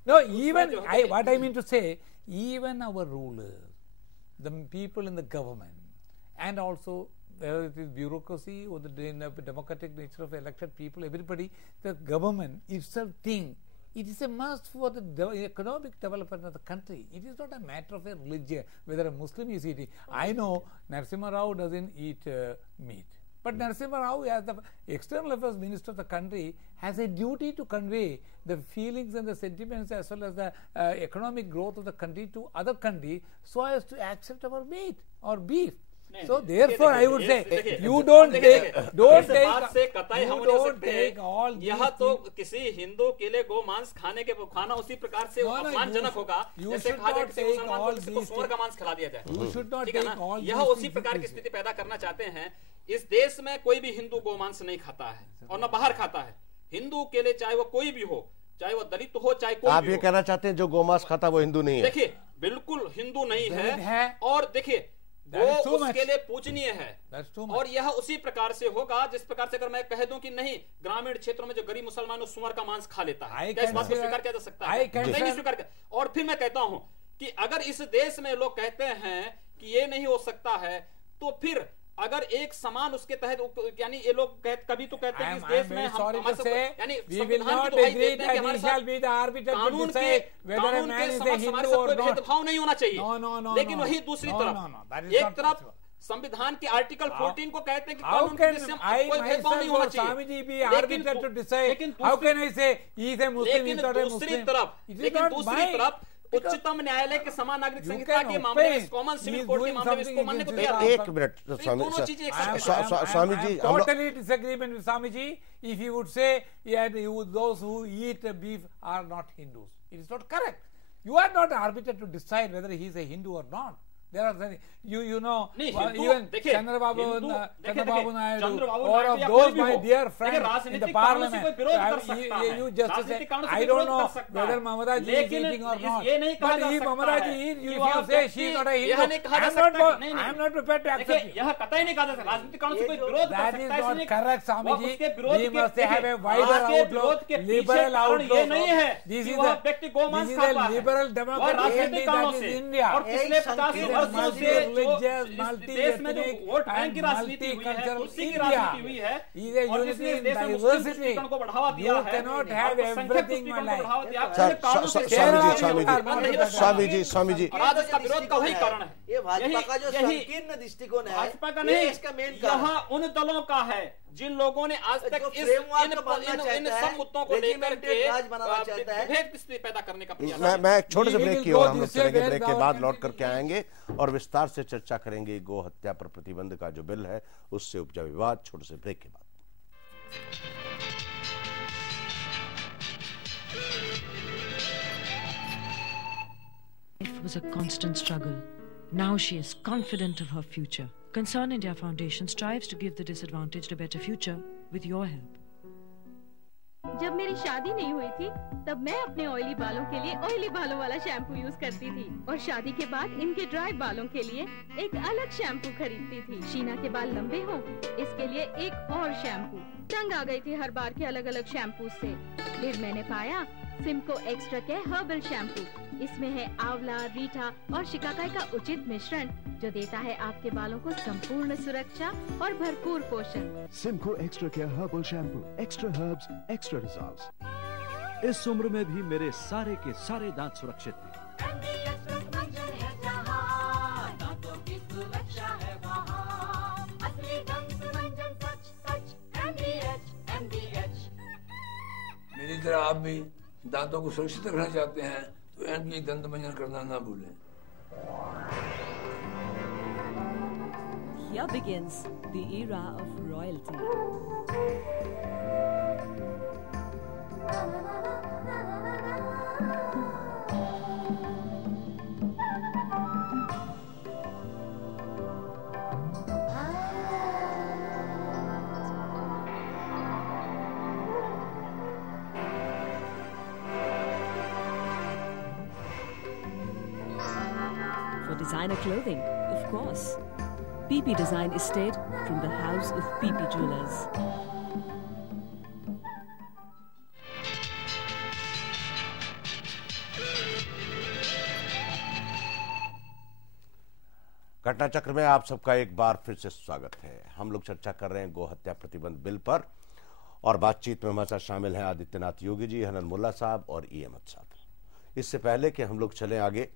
No, even what I mean to say, even our rulers, the people in the government, and also whether it is bureaucracy or the democratic nature of elected people, everybody, the government itself thinks it is a must for the economic development of the country. It is not a matter of a religion, whether a Muslim is eating. I know Narasimha Rao doesn't eat meat. But Narasimha Rao, as the External Affairs Minister of the country, has a duty to convey the feelings and the sentiments as well as the economic growth of the country to other countries so as to accept our meat or beef. So therefore I would say you don't take all यह तो किसी हिंदू के लिए गो मांस खाने के खाना उसी प्रकार से अपमानजनक होगा जैसे कहा जाए किसी मुसलमान को किसी को सूअर का मांस खिला दिया जाए, ठीक है ना। यह उसी प्रकार की स्थिति पैदा करना चाहते हैं। इस देश में कोई भी हिंदू गो मांस नहीं खाता है और न बाहर खाता है। हिंदू के लिए चाहे वो कोई भी हो, चाहे वो दलित हो, चाहे कोई आप ये कहना चाहते हैं जो गो मांस खाता वो हिंदू नहीं है? देखिए बिल्कुल हिंदू नहीं है। और देखिए वो उसके लिए पूजनीय है। और यह उसी प्रकार से होगा जिस प्रकार से अगर मैं कह दूं कि नहीं, ग्रामीण क्षेत्रों में जो गरीब मुसलमान सुअर का मांस खा लेता है, क्या इस बात को स्वीकार किया जा सकता है? नहीं स्वीकार किया। और फिर मैं कहता हूं कि अगर इस देश में लोग कहते हैं कि ये नहीं हो सकता है, तो फिर अगर एक समान उसके तहत, यानी ये लोग कभी तो कहते हैं कि इस देश में हम कानून के साथ कोई भेदभाव नहीं होना चाहिए। लेकिन वही दूसरी तरफ, एक तरफ संविधान के आर्टिकल 14 को कहते हैं कि कानून के विषय में कोई भेदभाव नहीं होना चाहिए। लेकिन दूसरी तरफ उच्चतम न्यायालय के समान नागरिक संहिता के मामले में, कॉमन सिविल कोड के मामले में इसको मानने को तैयार है। एक मिनट Swami ji, totally disagreement with Swami ji if you would say those who eat beef are not Hindus. It is not correct. You are not arbiter to decide whether he is a Hindu or not. There are you know even Chandrababu Naidu or of those my dear friends in the parliament, you just say I don't know whether Mamata ji is eating or not, but if Mamata ji eats, if you say she is not a Hindu, I am not prepared to accept it. यह कतई नहीं कहा जा सकता, राजनीतिक कानून से कोई विरोध कर सकता है। That is not correct, Swami ji. We must have a wider outlook, liberal outlook. This is a liberal democratic country, that is India. और पिछले 50 वर्षों से देश में जो वोट बैंक की राजनीति हुई है, कुर्सी की राजनीति हुई है, और जिसने देश में मुस्लिम तुष्टिकरण को बढ़ावा दिया है, अल्पसंख्यक तुष्टिकरण को बढ़ावा दिया है, स्वामी जी, आज इसका विरोध का वही कारण है। ये भाजपा का जो संकीर्ण दृष्टिकोण है, भाजपा का नहीं, इसका मेन यहाँ उन दलों का है जिन लोगों ने आज तक इन सब मुद्दों को लेकर के भेद स्थिति पैदा करने का प्रयास। मैं एक छोटे से ब्रेक की ओर हम लोग चलेंगे, ब्रेक के बाद लौट करके आएंगे और विस्तार से चर्चा करेंगे गो हत्या पर प्रतिबंध का जो बिल है उससे उपजा विवाद। छोटे से ब्रेक के बाद। It was a constant struggle. Now she is confident of her future. Concern India Foundation strives to give the disadvantaged a better future with your help. जब मेरी शादी नहीं हुई थी तब मैं अपने ऑयली बालों के लिए ऑयली बालों वाला शैम्पू यूज करती थी, और शादी के बाद इनके ड्राई बालों के लिए एक अलग शैम्पू खरीदती थी। शीना के बाल लंबे हों इसके लिए एक और शैम्पू। तंग आ गई थी हर बार के अलग अलग शैम्पू से। फिर मैंने पाया सिम्को एक्स्ट्रा केयर हर्बल शैम्पू। इसमें है आंवला, रीठा और शिकाकाई का उचित मिश्रण जो देता है आपके बालों को संपूर्ण सुरक्षा और भरपूर पोषण। Simco extra care herbal shampoo, extra herbs, extra results. इस उम्र में भी मेरे सारे के सारे दांत सुरक्षित हैं। मेरी तरह आप भी दांतों को सुरक्षित रखना चाहते हैं तो एमडी दंत मंजन करना ना भूलें। Here begins the era of royalty. For designer clothing, of course. PP Design Estate from the house of PP Jewelers. घटना चक्र में आप सबका एक बार फिर से स्वागत है। हम लोग चर्चा कर रहे हैं गो हत्या प्रतिबंध बिल पर और बातचीत में हमारे साथ शामिल हैं आदित्यनाथ योगी जी, हनन मुल्ला साहब और ई अहमद साहब। इससे पहले कि हम लोग चलें आगे,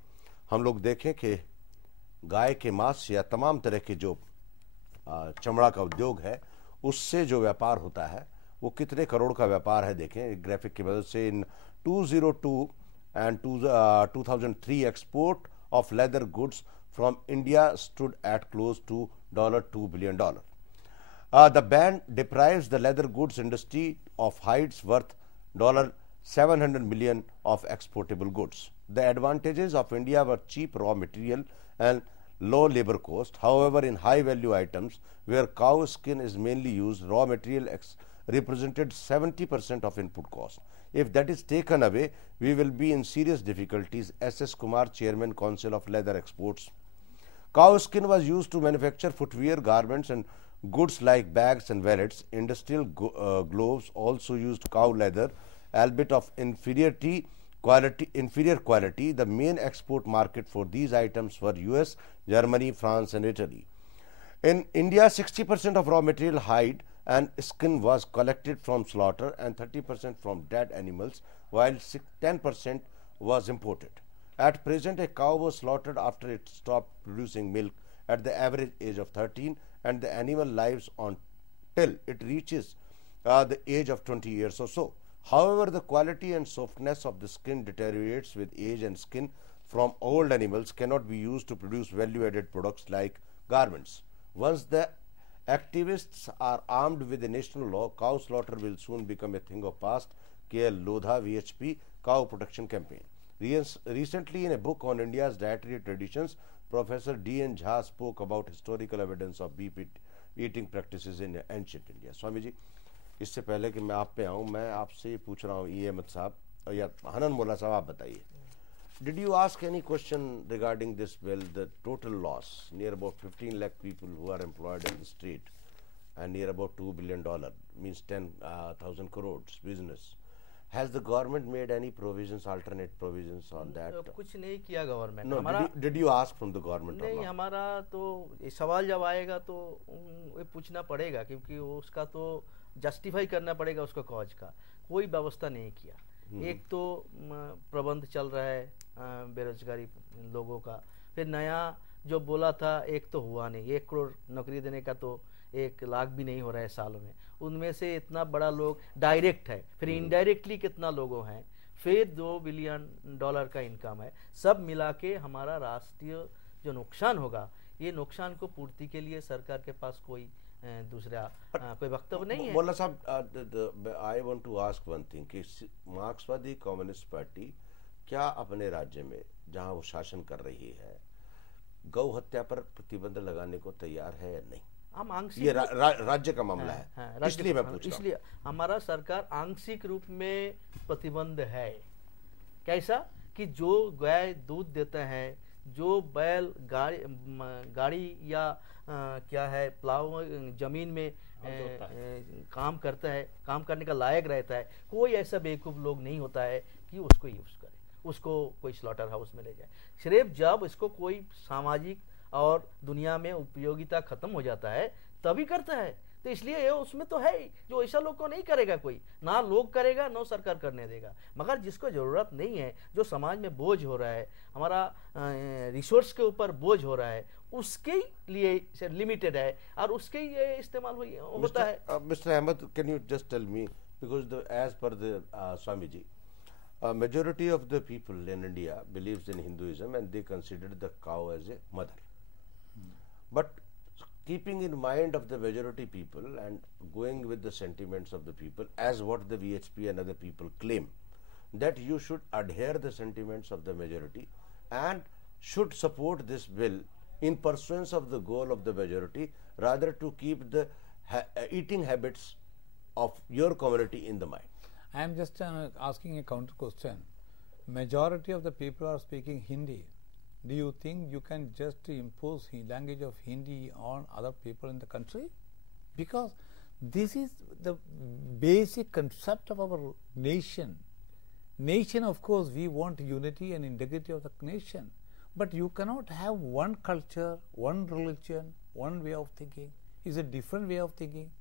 हम लोग देखें कि गाय के मांस या तमाम तरह के जो चमड़ा का उद्योग है उससे जो व्यापार होता है वो कितने करोड़ का व्यापार है। देखें ग्राफिक की मदद से। इन 2002 and 2003 export of leather goods from India stood at close to $2 billion. The ban deprives the leather goods industry of hides worth $700 million of exportable goods. The advantages of India were cheap raw material and low labor cost. However, in high value items where cow skin is mainly used, raw material represented 70% of input cost. If that is taken away, we will be in serious difficulties. S.S. Kumar, Chairman, Council of Leather Exports. Cow skin was used to manufacture footwear, garments, and goods like bags and wallets. Industrial gloves also used cow leather, albeit of inferior quality. The main export market for these items were US, Germany, France, and Italy. In India, 60% of raw material hide and skin was collected from slaughter and 30% from dead animals, while 10% was imported. At present, a cow was slaughtered after it stopped producing milk at the average age of 13, and the animal lives on till it reaches the age of 20 years or so. However, the quality and softness of the skin deteriorates with age, and skin from old animals cannot be used to produce value-added products like garments. Once the activists are armed with a national law, cow slaughter will soon become a thing of past. K.L. Lodha, VHP, Cow Protection Campaign. Recently, in a book on India's dietary traditions, Professor D.N. Jha spoke about historical evidence of beef eating practices in ancient India. Swami ji, इससे पहले कि मैं आप पे आऊँ, मैं आपसे ये पूछ रहा हूँ, ई अहमद साहब या हनन मौला साहब, आप बताइए. Did you ask any question regarding this bill? The total loss, near about 15 lakh people who are employed in the street, and near about $2 billion, means 10,000 crores business. Has the government made any provisions, alternate provisions on that? कुछ नहीं किया government. No, did you ask from the government? नहीं, हमारा तो ये सवाल जब आएगा तो ये पूछना पड़ेगा, क्योंकि उसका तो जस्टिफाई करना पड़ेगा उसका कॉज का. कोई व्यवस्था नहीं किया. एक तो प्रबंध चल रहा है बेरोजगारी लोगों का. फिर नया जो बोला था एक तो हुआ नहीं. 1 करोड़ नौकरी देने का तो 1 लाख भी नहीं हो रहा है सालों में. उनमें से इतना बड़ा लोग डायरेक्ट है, फिर इनडायरेक्टली कितना लोगों हैं, फिर $2 बिलियन का इनकम है. सब मिला के हमारा राष्ट्रीय जो नुकसान होगा, ये नुकसान को पूर्ति के लिए सरकार के पास कोई दूसरा कोई वक्तव्य नहीं है. मौला साहब, I want to ask one thing कि मार्क्सवादी कम्युनिस्ट पार्टी क्या अपने राज्य में जहां वो शासन कर रही है गौ हत्या पर प्रतिबंध लगाने को तैयार है या नहीं? हम आंशिक, ये राज्य का मामला है, इसलिए मैं पूछ रहा हूं. इसलिए हमारा सरकार आंशिक रूप में प्रतिबंध है. कैसा कि जो गाय दूध देता है, जो बैल गाड़ी या क्या है प्लाव जमीन में काम करता है, काम करने का लायक रहता है, कोई ऐसा बेवकूफ़ लोग नहीं होता है कि उसको यूज़ करे, उसको कोई स्लॉटर हाउस में ले जाए. सिर्फ जब इसको कोई सामाजिक और दुनिया में उपयोगिता खत्म हो जाता है तभी करता है. तो इसलिए ये उसमें तो है ही, जो ऐसा लोग को नहीं करेगा कोई, ना लोग करेगा ना सरकार करने देगा. मगर जिसको ज़रूरत नहीं है, जो समाज में बोझ हो रहा है, हमारा रिसोर्स के ऊपर बोझ हो रहा है, उसके लिए लिमिटेड है और उसके ये इस्तेमाल होता है. Mister Ahmed, can you just tell me, because as per the Swami ji, majority of the people in India believes in Hinduism and they consider the cow as a mother. But keeping in mind of the majority people and going with the sentiments of the people, as what the VHP and other people claim, that you should adhere the sentiments of the majority and should support this bill in pursuance of the goal of the majority, rather to keep the eating habits of your community in the mind. I am just asking a counter question. Majority of the people are speaking Hindi. Do you think you can just impose the language of Hindi on other people in the country? Because this is the basic concept of our nation. Nation, of course, we want unity and integrity of the nation. But you cannot have one culture, one religion, one way of thinking. It's a different way of thinking.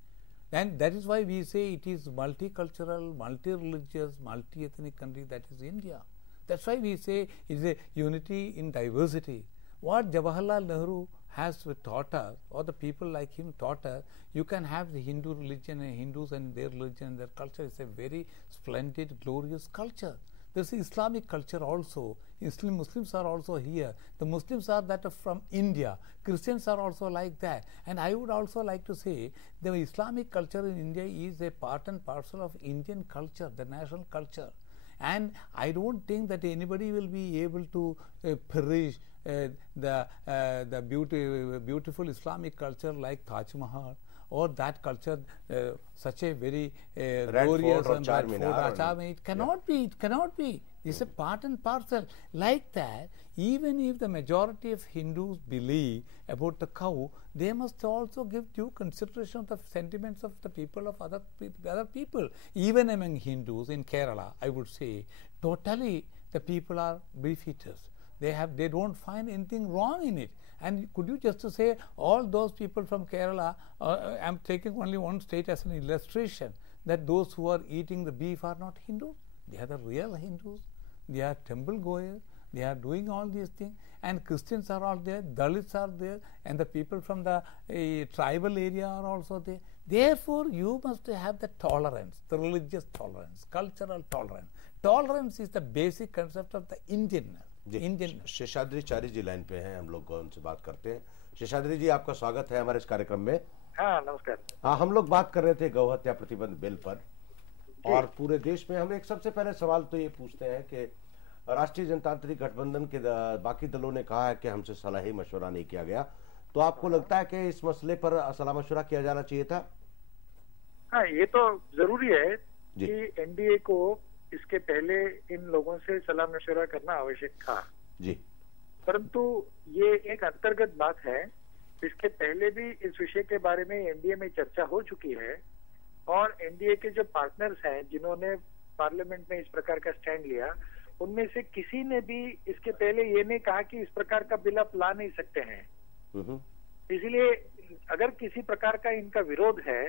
And that is why we say it is multicultural, multi-religious, multi-ethnic country, that is India. That's why we say it is a unity in diversity. What Jawaharlal Nehru has taught us, or the people like him taught us, you can have the Hindu religion and Hindus and their religion and their culture. It's a very splendid, glorious culture. There's Islamic culture also. Muslims are also here. The Muslims are that from India. Christians are also like that. And I would also like to say the Islamic culture in India is a part and parcel of Indian culture, the national culture. And I don't think that anybody will be able to perish the beautiful Islamic culture like Taj Mahal, or that culture, such a very glorious and Red Fort. It cannot be. It cannot be. It's a part and parcel. Like that, even if the majority of Hindus believe about the cow, they must also give due consideration of the sentiments of the people of other people. Even among Hindus in Kerala, I would say, totally the people are beef eaters. They don't find anything wrong in it. And could you just say all those people from Kerala, I'm taking only one state as an illustration, that those who are eating the beef are not Hindus. They are the real Hindus. They are temple goers. They are doing all these things, and Christians are all there, Dalits are there, and the people from the tribal area are also there. Therefore, you must have the tolerance, the religious tolerance, cultural tolerance. Tolerance is the basic concept of the Indian. Seshadri Chari ji line पे हैं, हम लोग उनसे बात करते हैं। शेषाद्री जी, आपका स्वागत है हमारे इस कार्यक्रम में। हाँ, नमस्कार। हाँ, हम लोग बात कर रहे थे गौ हत्या प्रतिबंध बिल पर, और पूरे देश में हम एक सबसे पहले सवाल तो ये पूछते हैं कि राष्ट्रीय जनतांत्रिक गठबंधन के बाकी दलों ने कहा है कि हमसे सलाही मशवरा नहीं किया गया, तो आपको लगता है कि इस मसले पर सलाह मशवरा किया जाना चाहिए था? हाँ, ये तो जरूरी है कि एनडीए को इसके पहले इन लोगों से सलाह मशवरा करना आवश्यक था जी, परंतु ये एक अंतर्गत बात है। इसके पहले भी इस विषय के बारे में एनडीए में चर्चा हो चुकी है, और एनडीए के जो पार्टनर्स हैं जिन्होंने पार्लियामेंट में इस प्रकार का स्टैंड लिया, उनमें से किसी ने भी इसके पहले ये नहीं कहा कि इस प्रकार का बिल आप ला नहीं सकते हैं। इसलिए अगर किसी प्रकार का इनका विरोध है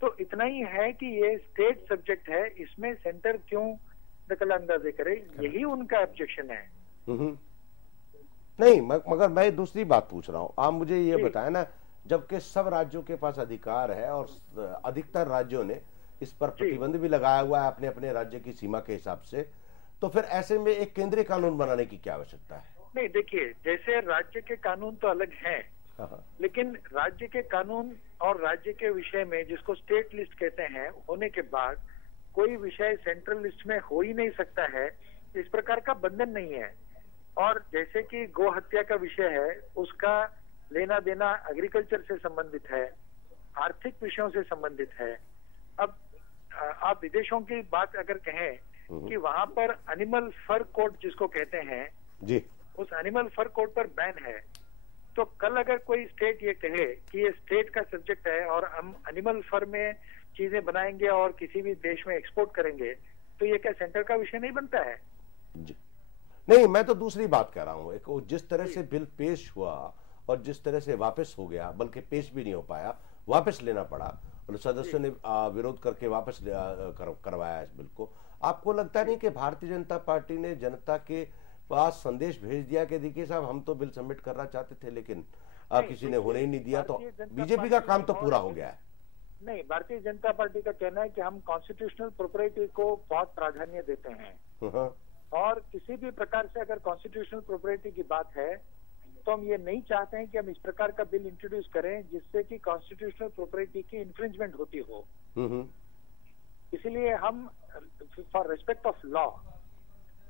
तो इतना ही है कि ये स्टेट सब्जेक्ट है, इसमें सेंटर क्यों दखलंदाजी करे, यही उनका ऑब्जेक्शन है। नहीं, मगर मैं दूसरी बात पूछ रहा हूँ। आप मुझे ये बताएं ना, जबकि सब राज्यों के पास अधिकार है और अधिकतर राज्यों ने इस पर प्रतिबंध भी लगाया हुआ है अपने अपने राज्य की सीमा के हिसाब से, तो फिर ऐसे में एक केंद्रीय कानून बनाने की क्या आवश्यकता है? नहीं, देखिए, जैसे राज्य के कानून तो अलग हैं, लेकिन राज्य के कानून और राज्य के विषय में, जिसको स्टेट लिस्ट कहते हैं, होने के बाद कोई विषय सेंट्रल लिस्ट में हो ही नहीं सकता है, इस प्रकार का बंधन नहीं है। और जैसे कि गौ हत्या का विषय है, उसका लेना देना एग्रीकल्चर से संबंधित है, आर्थिक विषयों से संबंधित है। अब आप विदेशों की बात अगर कहें कि वहां पर एनिमल फर कोड जिसको कहते हैं जी, उस एनिमल फर कोड पर बैन है, तो कल अगर कोई स्टेट ये कहे कि ये स्टेट का सब्जेक्ट है और हम एनिमल फर में चीजें बनाएंगे और किसी भी देश में एक्सपोर्ट करेंगे, तो ये क्या सेंटर का विषय नहीं बनता है? जी नहीं, मैं तो दूसरी बात कह रहा हूँ। एक जिस तरह से बिल पेश हुआ और जिस तरह से वापस हो गया, बल्कि पेश भी नहीं हो पाया, वापस लेना पड़ा और सदस्यों ने विरोध करके वापस करवाया इस बिल को, आपको लगता नहीं कि भारतीय जनता पार्टी ने जनता के पास संदेश भेज दिया कि देखिए साहब, हम तो बिल सबमिट करना चाहते थे लेकिन किसी ने होने ही नहीं दिया, तो बीजेपी का काम तो पूरा हो गया है? नहीं, भारतीय जनता पार्टी का कहना है कि हम कॉन्स्टिट्यूशनल प्रॉपर्टी को बहुत प्राधान्य देते हैं, और किसी भी प्रकार से अगर कॉन्स्टिट्यूशनल प्रॉपर्टी की बात है तो हम ये नहीं चाहते हैं कि हम इस प्रकार का बिल इंट्रोड्यूस करें जिससे कि कॉन्स्टिट्यूशनल प्रॉपर्टी की इन्फ्रिंजमेंट होती हो। इसलिए हम फॉर रिस्पेक्ट ऑफ लॉ,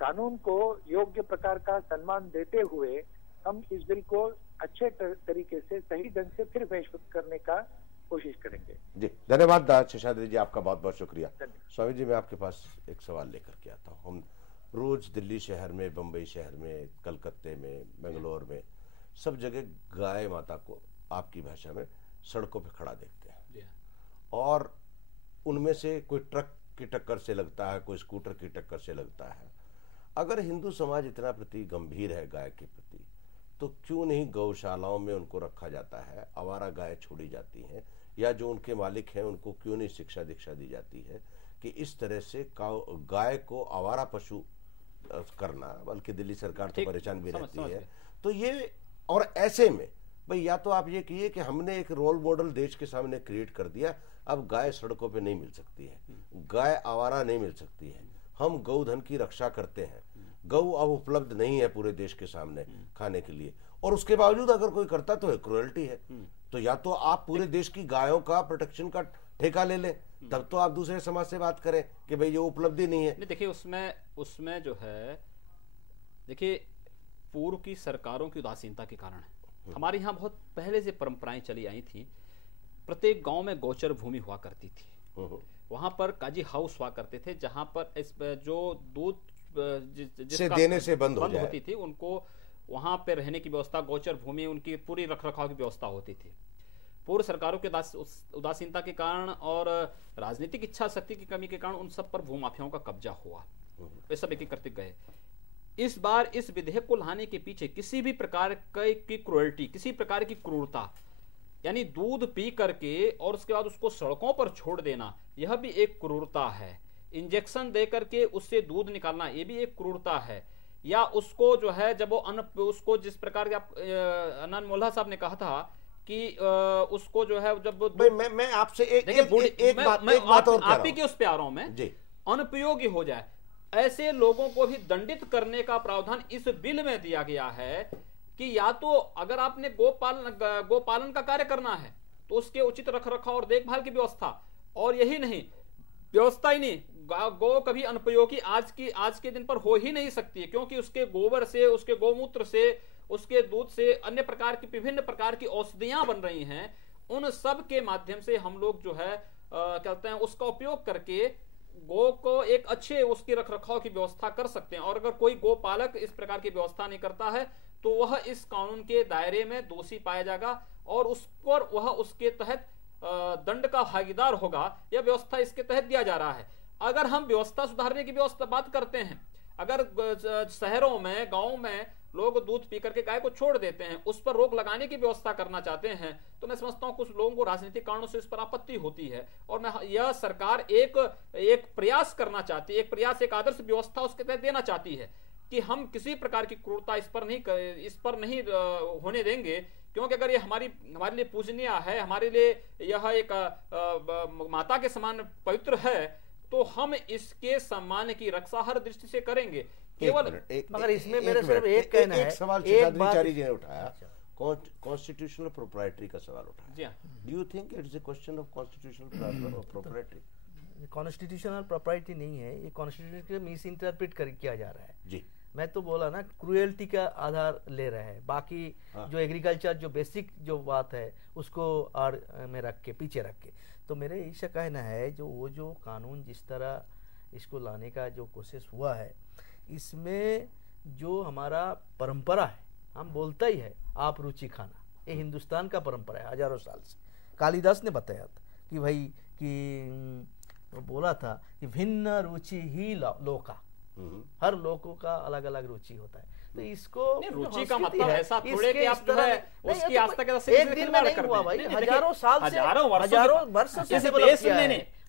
कानून को योग्य प्रकार का सम्मान देते हुए हम इस बिल को अच्छे तरीके से, सही ढंग से फिर पेश करने का कोशिश करेंगे। जी, धन्यवाद शेषाद्री जी, आपका बहुत बहुत शुक्रिया। स्वामी जी, मैं आपके पास एक सवाल लेकर के आता हूँ। हम रोज दिल्ली शहर में, बम्बई शहर में, कलकत्ते में, बेंगलोर में, सब जगह गाय माता को आपकी भाषा में सड़कों पे खड़ा देखते हैं, और उनमें से कोई ट्रक की टक्कर से लगता है, कोई स्कूटर की टक्कर से लगता है। अगर हिंदू समाज इतना प्रति गंभीर है गाय के प्रति, तो क्यों नहीं गौशालाओं में उनको रखा जाता है, आवारा गाय छोड़ी जाती हैं, या जो उनके मालिक हैं उनको क्यों नहीं शिक्षा दीक्षा दी जाती है कि इस तरह से गाय को आवारा पशु करना, बल्कि दिल्ली सरकार तो परेशान भी रहती है। तो ये, और ऐसे में भाई, या तो आप ये कहिए कि हमने एक रोल मॉडल देश के सामने क्रिएट कर दिया, अब गाय सड़कों पे नहीं मिल सकती है, गाय आवारा नहीं मिल सकती है, हम गौधन की रक्षा करते हैं, गौ अब उपलब्ध नहीं है पूरे देश के सामने खाने के लिए, और उसके बावजूद अगर कोई करता तो है क्रूएल्टी है। तो या तो आप पूरे देश की गायों का प्रोटेक्शन का ठेका ले लें, तब तो आप दूसरे समाज से बात करें कि भाई ये उपलब्धि नहीं है। देखिए, उसमें जो है, देखिए, पूर्व की सरकारों की उदासीनता के कारण है। हमारे यहाँ बहुत पहले से परंपराएं चली आई थी। प्रत्येक गांव में गोचर भूमि हुआ करती थी, वहां पर काजी हाउस हुआ करते थे, जहां पर जो दूध जिसका देने से बंद होती थी, उनको वहां पर रहने की व्यवस्था, गोचर भूमि, उनकी पूरी रखरखाव की व्यवस्था होती थी। पूर्व सरकारों के उदासीनता के कारण और राजनीतिक इच्छा शक्ति की कमी के कारण उन सब पर भूमाफियाओं का कब्जा हुआ, वे सब एक करते गए। इस बार इस विधेयक को लाने के पीछे किसी भी प्रकार की क्रूरल्टी, किसी प्रकार की क्रूरता, यानी दूध पी करके और उसके बाद उसको सड़कों पर छोड़ देना, यह भी एक क्रूरता है। इंजेक्शन दे करके उससे दूध निकालना, यह भी एक क्रूरता है। या उसको जो है जब वो उसको जिस प्रकार के आप अनंत मोल्ला साहब ने कहा था कि उसको जो है जब मैं आपसे एक बात और आप ही के उस पे आ रहा हूं मैं जी, अनुपयोगी हो जाए, ऐसे लोगों को भी दंडित करने का प्रावधान इस बिल में दिया गया है कि या तो अगर आपने गोपालन का कार्य करना है तो उसके उचित रखरखाव और देखभाल की व्यवस्था, और यही नहीं, व्यवस्था ही नहीं, गौ कभी अनुपयोगी आज के दिन पर हो ही नहीं सकती है, क्योंकि उसके गोबर से, उसके गोमूत्र से, उसके दूध से अन्य प्रकार की विभिन्न प्रकार की औषधियां बन रही हैं। उन सब के माध्यम से हम लोग जो है कहते हैं उसका उपयोग करके गौ को एक अच्छे उसकी रखरखाव की व्यवस्था कर सकते हैं। और अगर कोई गोपालक इस प्रकार की व्यवस्था नहीं करता है तो वह इस कानून के दायरे में दोषी पाया जाएगा और उस पर वह उसके तहत दंड का भागीदार होगा। यह व्यवस्था इसके तहत दिया जा रहा है। अगर हम व्यवस्था सुधारने की व्यवस्था बात करते हैं, अगर शहरों में, गांवों में लोग दूध पी करके गाय को छोड़ देते हैं, उस पर रोक लगाने की व्यवस्था करना चाहते हैं, तो मैं समझता हूं कुछ लोगों को राजनीतिक कारणों से इस पर आपत्ति होती है। और मैं यह सरकार एक प्रयास करना चाहती है, एक प्रयास, एक आदर्श व्यवस्था उसके तहत देना चाहती है कि हम किसी प्रकार की क्रूरता इस पर नहीं होने देंगे, क्योंकि अगर ये हमारे लिए पूजनीय है, हमारे लिए यह एक माता के समान पवित्र है, तो हम इसके सम्मान की रक्षा हर दृष्टि से करेंगे। केवल मगर इसमें मेरा सिर्फ एक कहना है, सवाल शेषाद्री जी ने उठाया, कॉन्स्टिट्यूशनल प्रोप्राइटरी का सवाल उठाया। Do you think it is a question of constitutional proprietary? Constitutional property नहीं है, ये कॉन्स्टिट्यूशन को मिस इंटरप्रेट किया जा रहा है जी। मैं तो बोला ना, क्रूएल्टी का आधार ले रहा है, बाकी जो एग्रीकल्चर जो बेसिक जो बात है उसको आड़ में रख के, पीछे रख के, तो मेरे ऐसा कहना है जो कानून जिस तरह इसको लाने का जो कोशिश हुआ है, इसमें जो हमारा परंपरा है, हम बोलता ही है आप रुचि खाना, ये हिंदुस्तान का परंपरा है हजारों साल से। कालिदास ने बताया था कि भाई कि वो बोला था कि भिन्न रुचि ही लोका, हर लोगों का अलग अलग रुचि होता है। तो इसको रुचि का मतलब ऐसा थोड़े कि आप जो है उसकी आस्था के साथ एक दिन में नहीं हुआ भाई, हजारों साल से, हजारों वर्षों से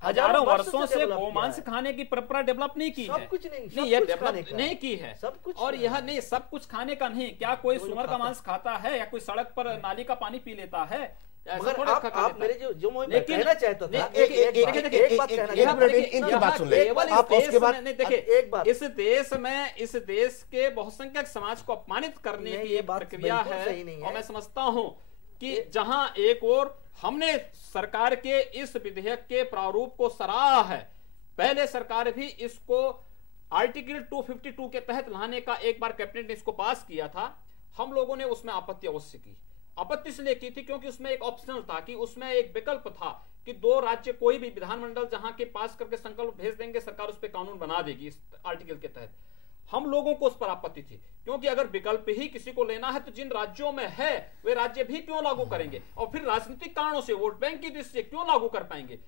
हजारों वर्षों से गोमांस खाने की परंपरा डेवलप नहीं की है। सब कुछ नहीं, ये डेवलप नहीं की है सब कुछ। और यह नहीं, सब कुछ खाने का नहीं, क्या कोई सुअर का मांस खाता है या कोई सड़क पर नाली का पानी पी लेता है? मगर आप मेरे जो मैं कहना चाहता था, एक बात कहना, इनकी बात सुन ले आप, उसके बाद देखिए एक बात, इस देश के बहुसंख्यक समाज को अपमानित करने की एक प्रक्रिया है। और मैं समझता हूं कि जहां एक और हमने सरकार के इस विधेयक के प्रारूप को सराहा है, पहले सरकार भी इसको आर्टिकल 252 के तहत लाने का एक बार कैबिनेट ने इसको पास किया था, हम लोगों ने उसमें आपत्ति अवश्य की। आपत्ति इसलिए की थी क्योंकि उसमें एक ऑप्शनल था, कि उसमें एक विकल्प था कि 2 राज्य कोई भी विधानमंडल जहां के पास करके संकल्प भेज देंगे, सरकार उस पर कानून बना देगी इस आर्टिकल के तहत। हम लोगों को उस पर आपत्ति थी, क्योंकि अगर विकल्प ही किसी को लेना है तो जिन राज्यों में है वे राज्य भी क्यों लागू करेंगे, और फिर राजनीतिक कारणों से, वोट बैंक की दृष्टि से क्यों लागू कर पाएंगे?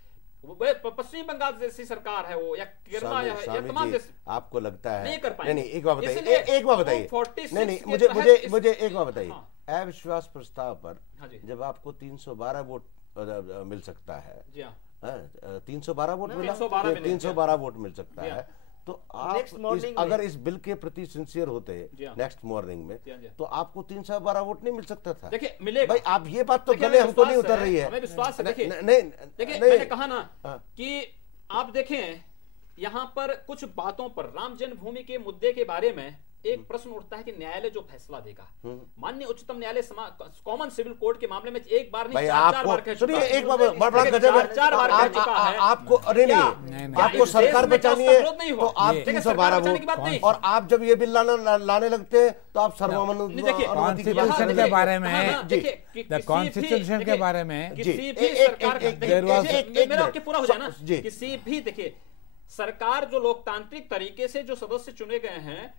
पश्चिम बंगाल जैसी सरकार है वो, या केरला या तमाम जैसे, आपको लगता है नहीं कर पाएंगे? नहीं, एक बात बताइए, एक बात बताइए, नहीं मुझे एक बात बताइए, अविश्वास प्रस्ताव पर जब आपको 312 वोट मिल सकता है, 312 वोट मिला, 312 वोट मिल सकता है, तो आप अगर इस बिल के प्रति सिंसियर होते नेक्स्ट मॉर्निंग में, तो आपको 312 वोट नहीं मिल सकता था। देखिए मिलेगा भाई, आप ये बात तो गले हमको नहीं उतर रही है, हमें विश्वास है। देखिए मैंने कहा ना कि आप देखें यहाँ पर कुछ बातों पर, राम जन्मभूमि के मुद्दे के बारे में एक प्रश्न उठता है कि न्यायालय जो फैसला देगा, माननीय उच्चतम न्यायालय कॉमन सिविल कोड के मामले में एक बार नहीं 4 बार कह चुका है, एक बार 4 बार कह चुका है। आपको अरे नहीं, आपको सरकार बचानी है तो आप 312 वोट, और आप जब ये बिल लाने लगते हैं तो आप सर्वमान्य कॉन्स्टिट्यूशन के बारे में, कॉन्स्टिट्यूशन के बारे में किसी भी सरकार, मेरा आपके पूरा हो जाए ना, किसी भी, देखिए सरकार जो लोकतांत्रिक तरीके से जो सदस्य चुने गए हैं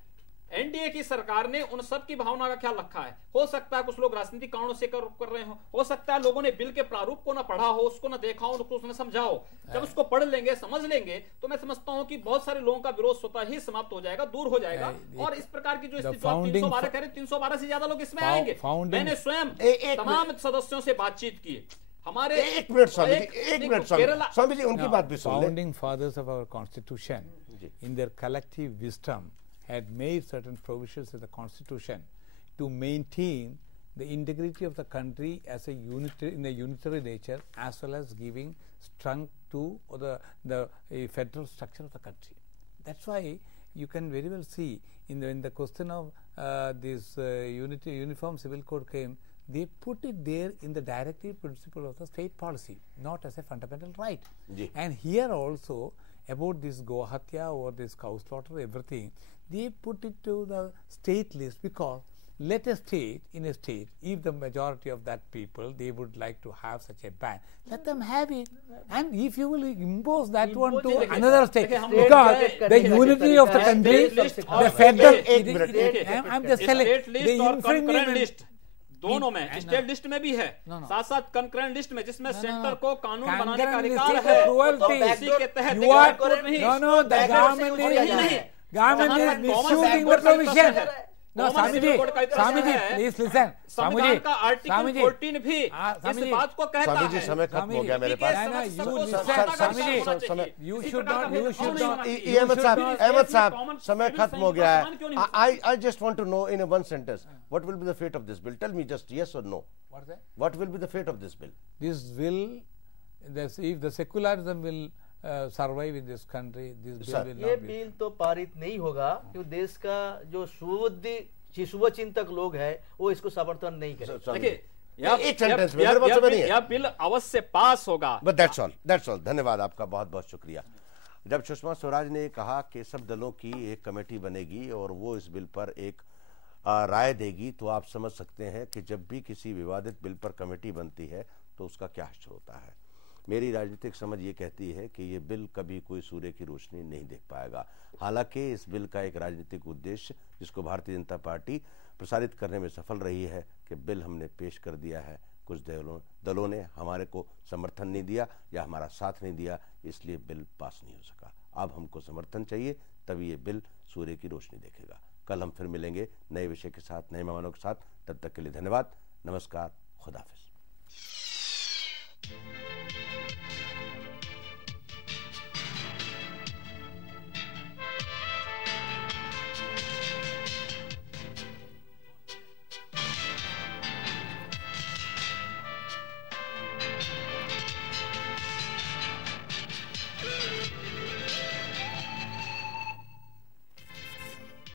एनडीए की सरकार ने उन सब की भावना का ख्याल रखा है। हो सकता है कुछ लोग राजनीतिक कारणों से कर रहे हो सकता है लोगों ने बिल के प्रारूप को ना पढ़ा हो, उसको ना देखा हो, उसको उसने समझा हो। जब उसको पढ़ लेंगे, समझ लेंगे, तो मैं समझता हूं कि बहुत सारे लोगों का विरोध स्वतः ही समाप्त हो जाएगा, दूर हो जाएगा। और इस प्रकार की जो 312 कह रहे 312 से ज्यादा लोग इसमें आएंगे। मैंने स्वयं तमाम सदस्यों से बातचीत की। हमारे एक मिनट स्वामी जी उनकी बात भी सुन लें। Founding fathers of our constitution in their collective wisdom had made certain provisions in the constitution to maintain the integrity of the country as a unitary nature, as well as giving strength to the federal structure of the country. That's why you can very well see in the question of this uniform civil code came, they put it there in the directive principle of the state policy, not as a fundamental right. And here also about this Gohatya or this cow slaughter, everything, they put it to the state list, because let a state, in a state, if the majority of that people, they would like to have such a ban, let them have it. And if you will impose that one to another state, because the unity of the country, the federal, I'm just telling, the infringement दोनों में, state list में भी है, साथ साथ concurrent list में, जिसमें centre को कानून बनाने का अधिकार है, इसी के तहत government is misusing the provision. No, Swamiji, please listen. संविधान का आर्टिकल 14 भी इस बात को कहता है। स्वामी जी समय खत्म हो गया मेरे पास। You should not. अहमद साहब समय खत्म हो गया है। I just want to know in a one sentence, what will be the fate of this bill? Tell me just yes or no. What's that? What will be the fate of this bill? This will, if the secularism will survive in this country, this bill will ये bill तो पारित नहीं होगा, क्योंकि देश का जो शुभ चिंतक लोग हैं वो इसको समर्थन नहीं करेंगे। देखिए एक सेंटेंस में मेरे पास समय नहीं है। यह बिल अवश्य पास होगा। But that's all. धन्यवाद आपका, बहुत बहुत शुक्रिया। जब सुषमा स्वराज ने कहा कि सब दलों की एक कमेटी बनेगी और वो इस बिल पर एक राय देगी, तो आप समझ सकते हैं कि जब भी किसी विवादित बिल पर कमेटी बनती है तो उसका क्या हश्र होता है। मेरी राजनीतिक समझ ये कहती है कि ये बिल कभी कोई सूर्य की रोशनी नहीं देख पाएगा। हालांकि इस बिल का एक राजनीतिक उद्देश्य, जिसको भारतीय जनता पार्टी प्रसारित करने में सफल रही है, कि बिल हमने पेश कर दिया है, कुछ दलों ने हमारे को समर्थन नहीं दिया या हमारा साथ नहीं दिया, इसलिए बिल पास नहीं हो सका। अब हमको समर्थन चाहिए, तभी ये बिल सूर्य की रोशनी देखेगा। कल हम फिर मिलेंगे नए विषय के साथ, नए मेहमानों के साथ। तब तक के लिए धन्यवाद, नमस्कार, खुदाफिज।